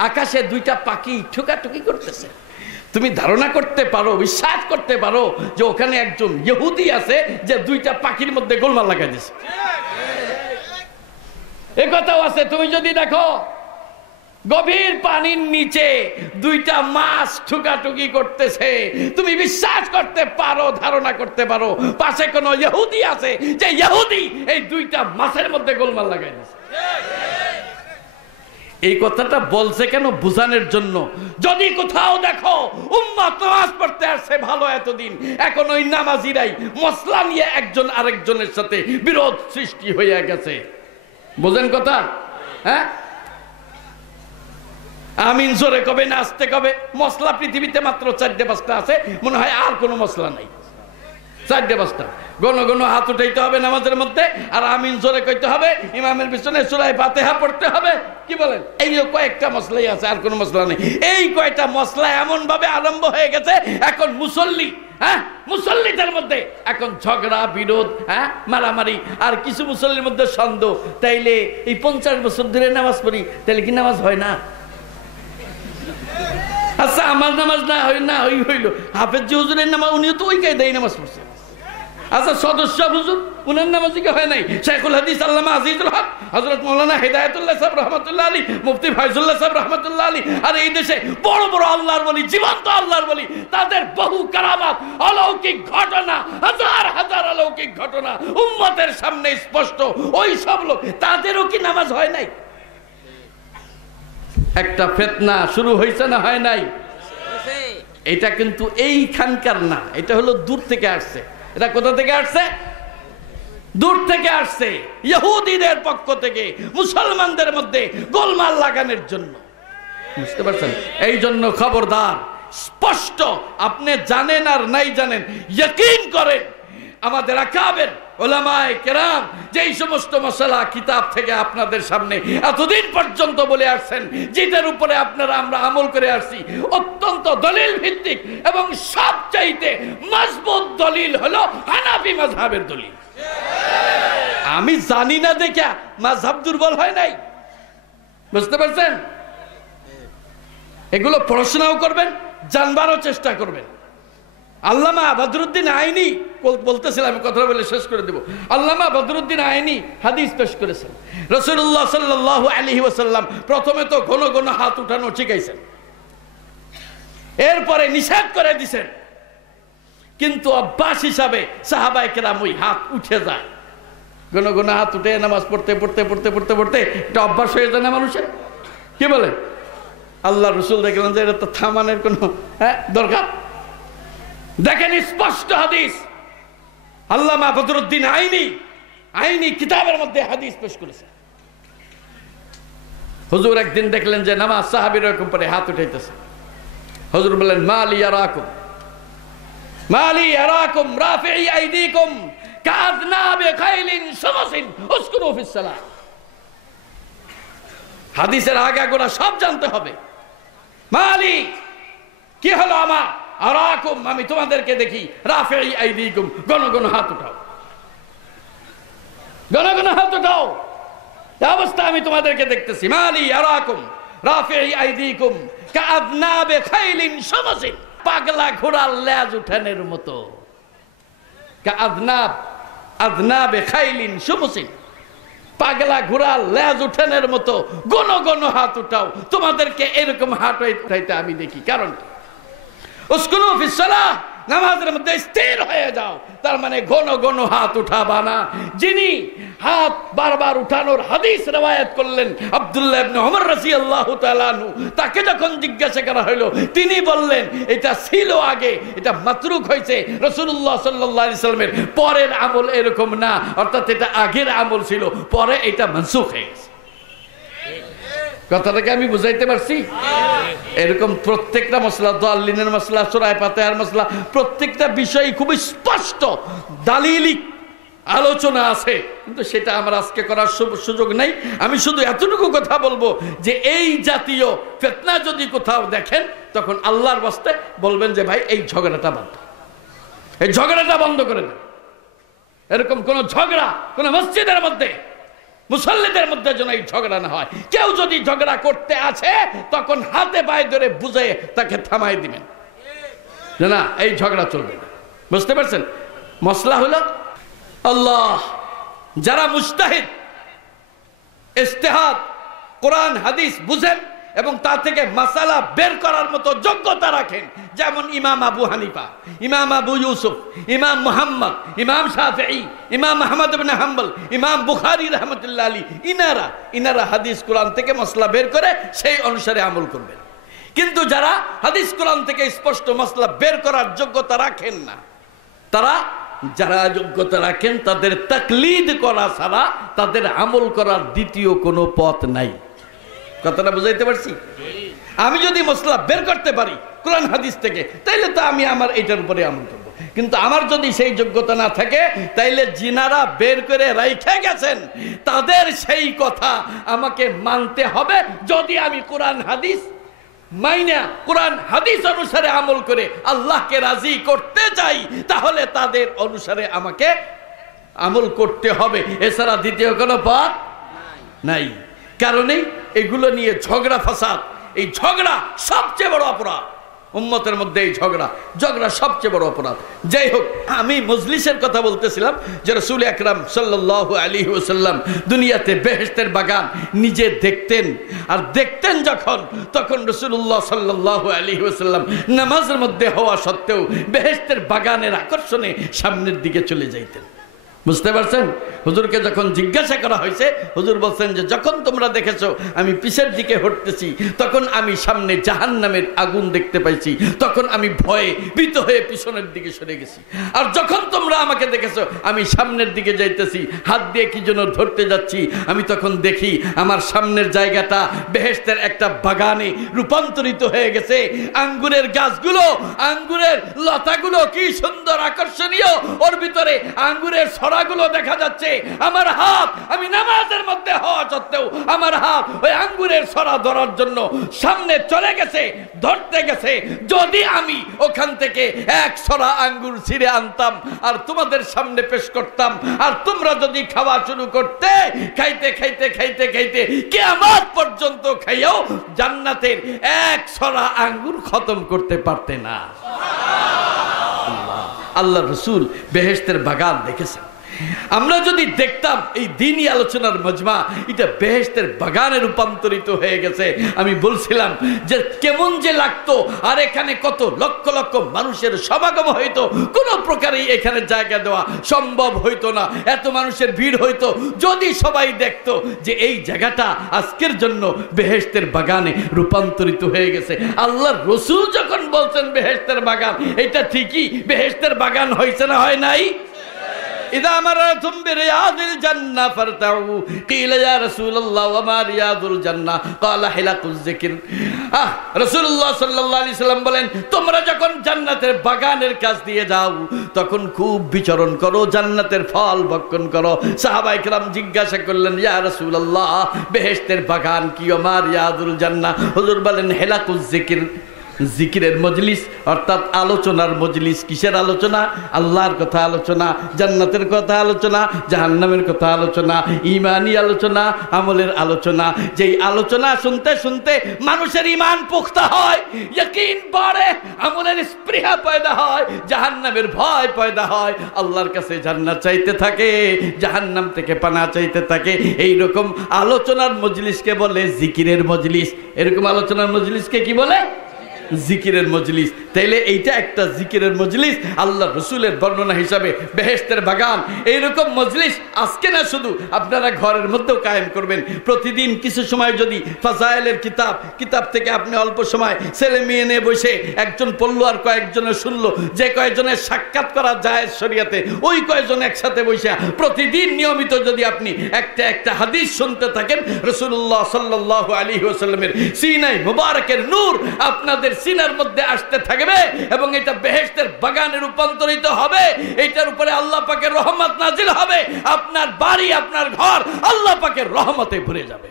আকাশে 2টা পাখি ঠুকাঠুকি করতেছে, তুমি ধারণা করতে পারো, বিশ্বাস করতে পারো যে ওখানে একজন ইহুদি আছে যে 2টা পাখির মধ্যে গোলমাল লাগাই দিয়েছে। এ কথাও আছে। তুমি যদি দেখো গভীর পানির নিচে 2টা মাছ ঠুকাঠুকি করতেছে, তুমি বিশ্বাস করতে পারো, ধারণা করতে পারো পাশে কোনো ইহুদি আছে যে ইহুদি এই 2টা মাছের মধ্যে গোলমাল লাগাই দিয়েছে। এই কথাটা বলছে কেন? বুঝানোর জন্য। যদি কোথাও দেখো উম্মত নামাজ পড়তে আসছে ভালো এতদিন, এখন ওই নামাজিরাই মশলা নিয়ে একজন আরেকজনের সাথে বিরোধ সৃষ্টি হয়ে গেছে। বোঝেন কথা? হ্যাঁ, আমিন জোরে কবে না আস্তে কবে? মশলা পৃথিবীতে মাত্র 4-5টা আছে, মনে হয় আর কোনো মশলা নাই। 4-5টা। গণ গণ হাত উঠাইতে হবে নামাজের মধ্যে, আর আমিন জোরে কইতে হবে, ইমামের পিছনে সূরা ফাতিহা পড়তে হবে। কি বলেন? এই কয়েকটা মশলাই আছে, আর কোনো মশলা নেই। এই কয়টা মশলা এমন ভাবে আরম্ভ হয়ে গেছে, এখন মুসল্লি, মুসল্লিদের মধ্যে এখন ঝগড়া বিরোধ, মারামারি। আর কিছু মুসল্লির মধ্যে সন্দেহ, তাইলে এই 50 বছর ধরে নামাজ পড়ি, তাইলে কি নামাজ হয় না? আচ্ছা, আমার নামাজ না হইল, হাফেজ হুজুরের নামাজ, উনিও তো ওই কায়দায় নামাজ পড়ছে। আচ্ছা, সদস্য হুজুর উনার নামাজই কি হয় নাই? শেখুল হাদিস আল্লামা আজিজুল হক হযরত মাওলানা হিদায়াতুল্লাহ সাহেব রাহমাতুল্লাহ আলাইহি, মুফতি ফায়জুল্লাহ সাহেব রাহমাতুল্লাহ আলাইহি, আর এই দেশে বড় বড় আল্লাহর ওলি, জীবন্ত আল্লাহর ওলি, তাদের বহু কারামাত, অলৌকিক ঘটনা, হাজার হাজার অলৌকিক ঘটনা উম্মতের সামনে স্পষ্ট। ওই সব লোক, তাদেরও কি নামাজ হয় নাই? একটা ফিতনা শুরু হয়েছে না হয় নাই? এটা কিন্তু এইখানকার না, এটা হলো দূর থেকে আসছে। এটা কোথা থেকে আসছে? দূর থেকে আসছে, ইহুদিদের পক্ষ থেকে মুসলমানদের মধ্যে গোলমাল লাগানোর জন্য। বুঝতে পারছেন? এই জন্য খবরদার, স্পষ্ট আপনি জানেন আর নাই জানেন, ইয়াকিন করেন আমাদের আকাবের উলামায়ে কেরাম যেই সমস্ত মশলা কিতাব থেকে আপনাদের সামনে এতদিন পর্যন্ত বলে আসছেন, যেটার উপরে আমরা আমল করে আসছি, অত্যন্ত দলিল ভিত্তিক এবং সবচাইতে মজবুত দলিল হলো হানাফি মাযহাবের দলিল। আমি জানি না দেখে মাযহাব দুর্বল হয় নাই। বুঝতে পারছেন? এগুলো পড়াশোনাও করবেন, জানবারও চেষ্টা করবেন। আল্লামা বদরুদ্দিন আইনি বলতেছিলাম, আমি কথা বলে শেষ করে দেব। আল্লামা বদরুদ্দিন আইনি হাদিস পেশ করেছেন, রাসূলুল্লাহ সাল্লাল্লাহু আলাইহি ওয়াসাল্লাম প্রথমে তো ঘন ঘন হাত উঠানো শিখাইছেন, এরপরে নিষেধ করে দিয়েছেন, কিন্তু অভ্যাস হিসাবে সাহাবায়ে কেরাম ওই হাত উঠে যায়। ঘন ঘন হাত উঠে নামাজ পড়তে পড়তে পড়তে পড়তে পড়তে এটা অভ্যাস হয়ে যায় না মানুষের? কি বলে? আল্লাহ রসুল দেখলেন যে এটা তো থামানোর কোনো দরকার। দেখেন স্পষ্ট হাদিস, আল্লামা বদরুদ্দিন আইনি কিতাবের মধ্যে হাদিস পেশ করেছে। হুজুর একদিন দেখলেন যে নামাজ সাহাবীর এরকম পরে হাত উঠাইতেছে। হুজুর বললেন, মালি আরাকুম রাফি'i আইদিকুম কাযনাবি খাইলিন শামসিন উসকুনু ফিস সালাহ। হাদিসের আগাগোড়া সব জানতে হবে। মালি, কি হলো আমার? আরাকুম, আমি তোমাদেরকে দেখি, রাফি'i আইদিকুম, ঘন ঘন হাত উঠাও, ঘন ঘন হাত উঠাও, এই অবস্থা আমি তোমাদেরকে দেখতেছি। মালি আরাকুম রাফি'i আইদিকুম কাযনাবি খাইলিন শামসিন, পাগলা ঘোড়ার লেজ উঠানোর মতো। কাযনাবি খাইলিন শামসিন, পাগলা ঘোড়ার লেজ উঠানোর মতো ঘন ঘন হাত উঠাও। তোমাদেরকে এরকম হাত উঠাইতে আমি দেখি, কারণ উসকুনু ফিস সালাহ, নামাজের মধ্যে স্থির হয়ে যাও। তার মানে ঘন ঘন হাত উঠাবা না। যিনি হাত বারবার উঠানোর হাদিস রওয়ায়াত করলেন আব্দুল্লাহ ইবনে ওমর রাদিয়াল্লাহু তাআলা আনহু, তাকে যখন জিজ্ঞাসা করা হলো, তিনি বললেন এটা ছিল আগে, এটা মাতরুক হয়েছে রাসূলুল্লাহ সাল্লাল্লাহু আলাইহি সাল্লামের পরের আমল এরকম না, অর্থাৎ এটা আগের আমল ছিল, পরে এটা মানসুখ হয়ে গেছে। কথাটাকে আমি বুঝাইতে পারছি? এরকম প্রত্যেকটা মসলা, দাল্লিনের মসলা, সূরা ফাতিহার মসলা, প্রত্যেকটা বিষয় খুবই স্পষ্ট দালিলিক আলোচনা আছে, কিন্তু সেটা আমার আজকে করার সুযোগ নাই। আমি শুধু এতটুকু কথা বলবো যে এই জাতীয় ফিতনা যদি কোথাও দেখেন, তখন আল্লাহর ওয়াস্তে বলবেন যে ভাই এই ঝগড়াটা বন্ধ, এই ঝগড়াটা বন্ধ করে দেন। এরকম কোন ঝগড়া কোন মসজিদের মধ্যে, মুসল্লিদের মধ্যে যেন এই ঝগড়া না হয়। কেউ যদি ঝগড়া করতে আছে, তখন হাতে পায়ে ধরে বুঝে তাকে থামাই দিবেন যে না, এই ঝগড়া চলবে না। বুঝতে পারছেন? মসলা হলো আল্লাহ, যারা মুজতাহিদ, ইজতিহাদ, কোরআন হাদিস বুঝেন এবং তা থেকে মাসালা বের করার মতো যোগ্যতা রাখেন, যেমন ইমাম আবু হানিফা, ইমাম আবু ইউসুফ, ইমাম মুহাম্মদ, ইমাম শাফিঈ, ইমাম আহমদ ইবনে হাম্বল, ইমাম বুখারী রাহমাতুল্লাহ আলাইহি, ইনারা হাদিস কোরআন থেকে মসলা বের করে সেই অনুসারে আমল করবেন। কিন্তু যারা হাদিস কোরআন থেকে স্পষ্ট মসলা বের করার যোগ্যতা রাখেন না, যারা যোগ্যতা রাখেন, তাদের তাকলিদ করা ছাড়া তাদের আমল করার দ্বিতীয় কোনো পথ নাই। কথাটা বুঝাইতে পারছি? আমি যদি মসলা বের করতে পারি কোরআন হাদিস থেকে, তাইলে তো আমি আমার এটার উপরে আমল করব। কিন্তু আমার যদি সেই যোগ্যতা না থাকে, তাইলে যিনারা বের করে রাইখে গেছেন তাদের সেই কথা আমাকে মানতে হবে। যদি আমি কোরআন হাদিস মাইনা কোরআন হাদিস অনুসারে আমল করে আল্লাহকে রাজি করতে চাই, তাহলে তাদের অনুসারে আমাকে আমল করতে হবে, এছাড়া দ্বিতীয় কোনো পথ নাই। কারণে এগুলো নিয়ে ঝগড়া ফাসাদ, এই ঝগড়া সবচেয়ে বড় অপরাধ উম্মতের মধ্যে। এই ঝগড়া সবচেয়ে বড় অপরাধ। যাই হোক, আমি মজলিসের কথা বলতেছিলাম যে রাসূল আকরাম সাল্লাল্লাহু আলাইহি ওয়াসাল্লাম দুনিয়াতে বেহেশতের বাগান নিজে দেখতেন, আর দেখতেন যখন, তখন রাসূলুল্লাহ সাল্লাল্লাহু আলাইহি ওয়াসাল্লাম নামাজের মধ্যে হওয়া সত্ত্বেও বেহেশতের বাগানের আকর্ষণে সামনের দিকে চলে যাইতেন। বুঝতে পারছেন? হুজুরকে যখন জিজ্ঞাসা করা হয়েছে, হুজুর বলছেন যে যখন তোমরা দেখেছো আমি পিছের দিকে হটতেছি, তখন আমি সামনে জাহান্নামের আগুন দেখতে পাইছি, তখন আমি ভয়ে ভীত হয়ে পিছনের দিকে সরে গেছি। আর যখন তোমরা আমাকে দেখেছো আমি সামনের দিকে যাইতেছি, হাত দিয়ে কি যেন ধরতে যাচ্ছি, আমি তখন দেখি আমার সামনের জায়গাটা বেহেশতের একটা বাগানে রূপান্তরিত হয়ে গেছে। আঙ্গুরের গাছগুলো, আঙ্গুরের লতাগুলো কি সুন্দর আকর্ষণীয়, ওর ভিতরে আঙ্গুরের ছড়াগুলো দেখা যাচ্ছে। আমার হাত, আমি নামাজের মধ্যে হওয়া সত্ত্বেও আমার হাত ওই আঙ্গুরের ছড়া ধরার জন্য সামনে চলে গেছে, ধরতে গেছে। যদি আমি ওখান থেকে এক ছড়া আঙ্গুর ছিঁড়ে আনতাম আর তোমাদের সামনে পেশ করতাম, আর তোমরা যদি খাওয়া শুরু করতে, খাইতে খাইতে খাইতে খাইতে কিয়ামত পর্যন্ত খাইও জান্নাতের এক ছড়া আঙ্গুর খতম করতে পারতে না। আল্লাহ রসুল বেহেশতের বাগান দেখেছেন। আমরা যদি দেখতাম এই দ্বীনি আলোচনার মজমা এটা বেহেশতের বাগানে রূপান্তরিত হয়ে গেছে, আমি বলছিলাম যে কেমন যে লাগতো। আর এখানে কত লক্ষ লক্ষ মানুষের সমাগম হইতো, কোনো প্রকারেই এখানে জায়গা দেওয়া সম্ভব হইতো না, এত মানুষের ভিড় হইতো যদি সবাই দেখতো যে এই জায়গাটা আজকের জন্য বেহেশতের বাগানে রূপান্তরিত হয়ে গেছে। আল্লাহর রসুল যখন বলছেন বেহেশতের বাগান, এটা ঠিকই বেহেশতের বাগান হয়েছে না হয় নাই? إذا مررتم برياض الجنة فارتعوا قيل يا رسول الله وما رياض الجنة قال حلق الذكر। রাসূলুল্লাহ সাল্লাল্লাহু আলাইহি সাল্লাম বলেন, তোমরা যখন জান্নাতের বাগানের কাছ দিয়ে যাও তখন খুব বিচরণ করো, জান্নাতের ফল ভক্ষণ করো। সাহাবায়ে কেরাম জিজ্ঞাসা করলেন, ইয়া রাসূলুল্লাহ বেহেশতের বাগান কি? ওমা রিয়াদুল জান্নাহ। হুজুর বলেন, হিলাকুজ যিকির, জিকিরের মজলিস, অর্থাৎ আলোচনার মজলিস। কিসের আলোচনা? আল্লাহর কথা আলোচনা, জান্নাতের কথা আলোচনা, জাহান্নামের কথা আলোচনা, ঈমানি আলোচনা, আমলের আলোচনা। যেই আলোচনা শুনতে শুনতে মানুষের ঈমান পুখতা হয়, ইয়াকিন বাড়ে, আমলের স্পৃহা পয়দা হয়, জাহান্নামের ভয় পয়দা হয়, আল্লাহর কাছে জান্নাত চাইতে থাকে, জাহান্নাম থেকে পানাহ চাইতে থাকে। এই রকম আলোচনার মজলিসকে বলে জিকিরের মজলিস। এরকম আলোচনার মজলিসকে কি বলে? জিকিরের মজলিস। তাইলে এইটা একটা জিকিরের মজলিস। আল্লাহ রসুলের বর্ণনা হিসাবে বেহেশতের বাগান এইরকম মজলিস আজকে না, শুধু আপনারা ঘরের মধ্যেও কায়েম করবেন। প্রতিদিন কিছু সময় যদি ফাজাইলের কিতাব থেকে আপনি অল্প সময় ছেলে মেয়ে নিয়ে বসে একজন পড়লো আর কয়েকজনের শুনলো, যে কয়েকজনের সাক্ষাৎ করা যায় শরিয়াতে, ওই কয়েকজন একসাথে বসে প্রতিদিন নিয়মিত যদি আপনি একটা একটা হাদিস শুনতে থাকেন, রাসূলুল্লাহ সাল্লাল্লাহু আলাইহি ওয়াসাল্লামের সিনাই মুবারকের নূর আপনাদের সিনার মধ্যে আসতে থাকবে এবং এটা বেহেশতের বাগানে রূপান্তরিত হবে। এটার উপরে আল্লাহ পাকের রহমত নাজিল হবে। আপনার বাড়ি, আপনার ঘর আল্লাহ পাকের রহমতে ভরে যাবে।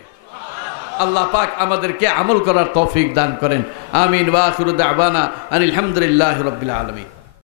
আল্লাহ পাক আমাদেরকে আমল করার তৌফিক দান করেন। আমিন। ওয়া আখিরু দাওয়ানা আনিল হামদুলিল্লাহি রাব্বিল আলামিন।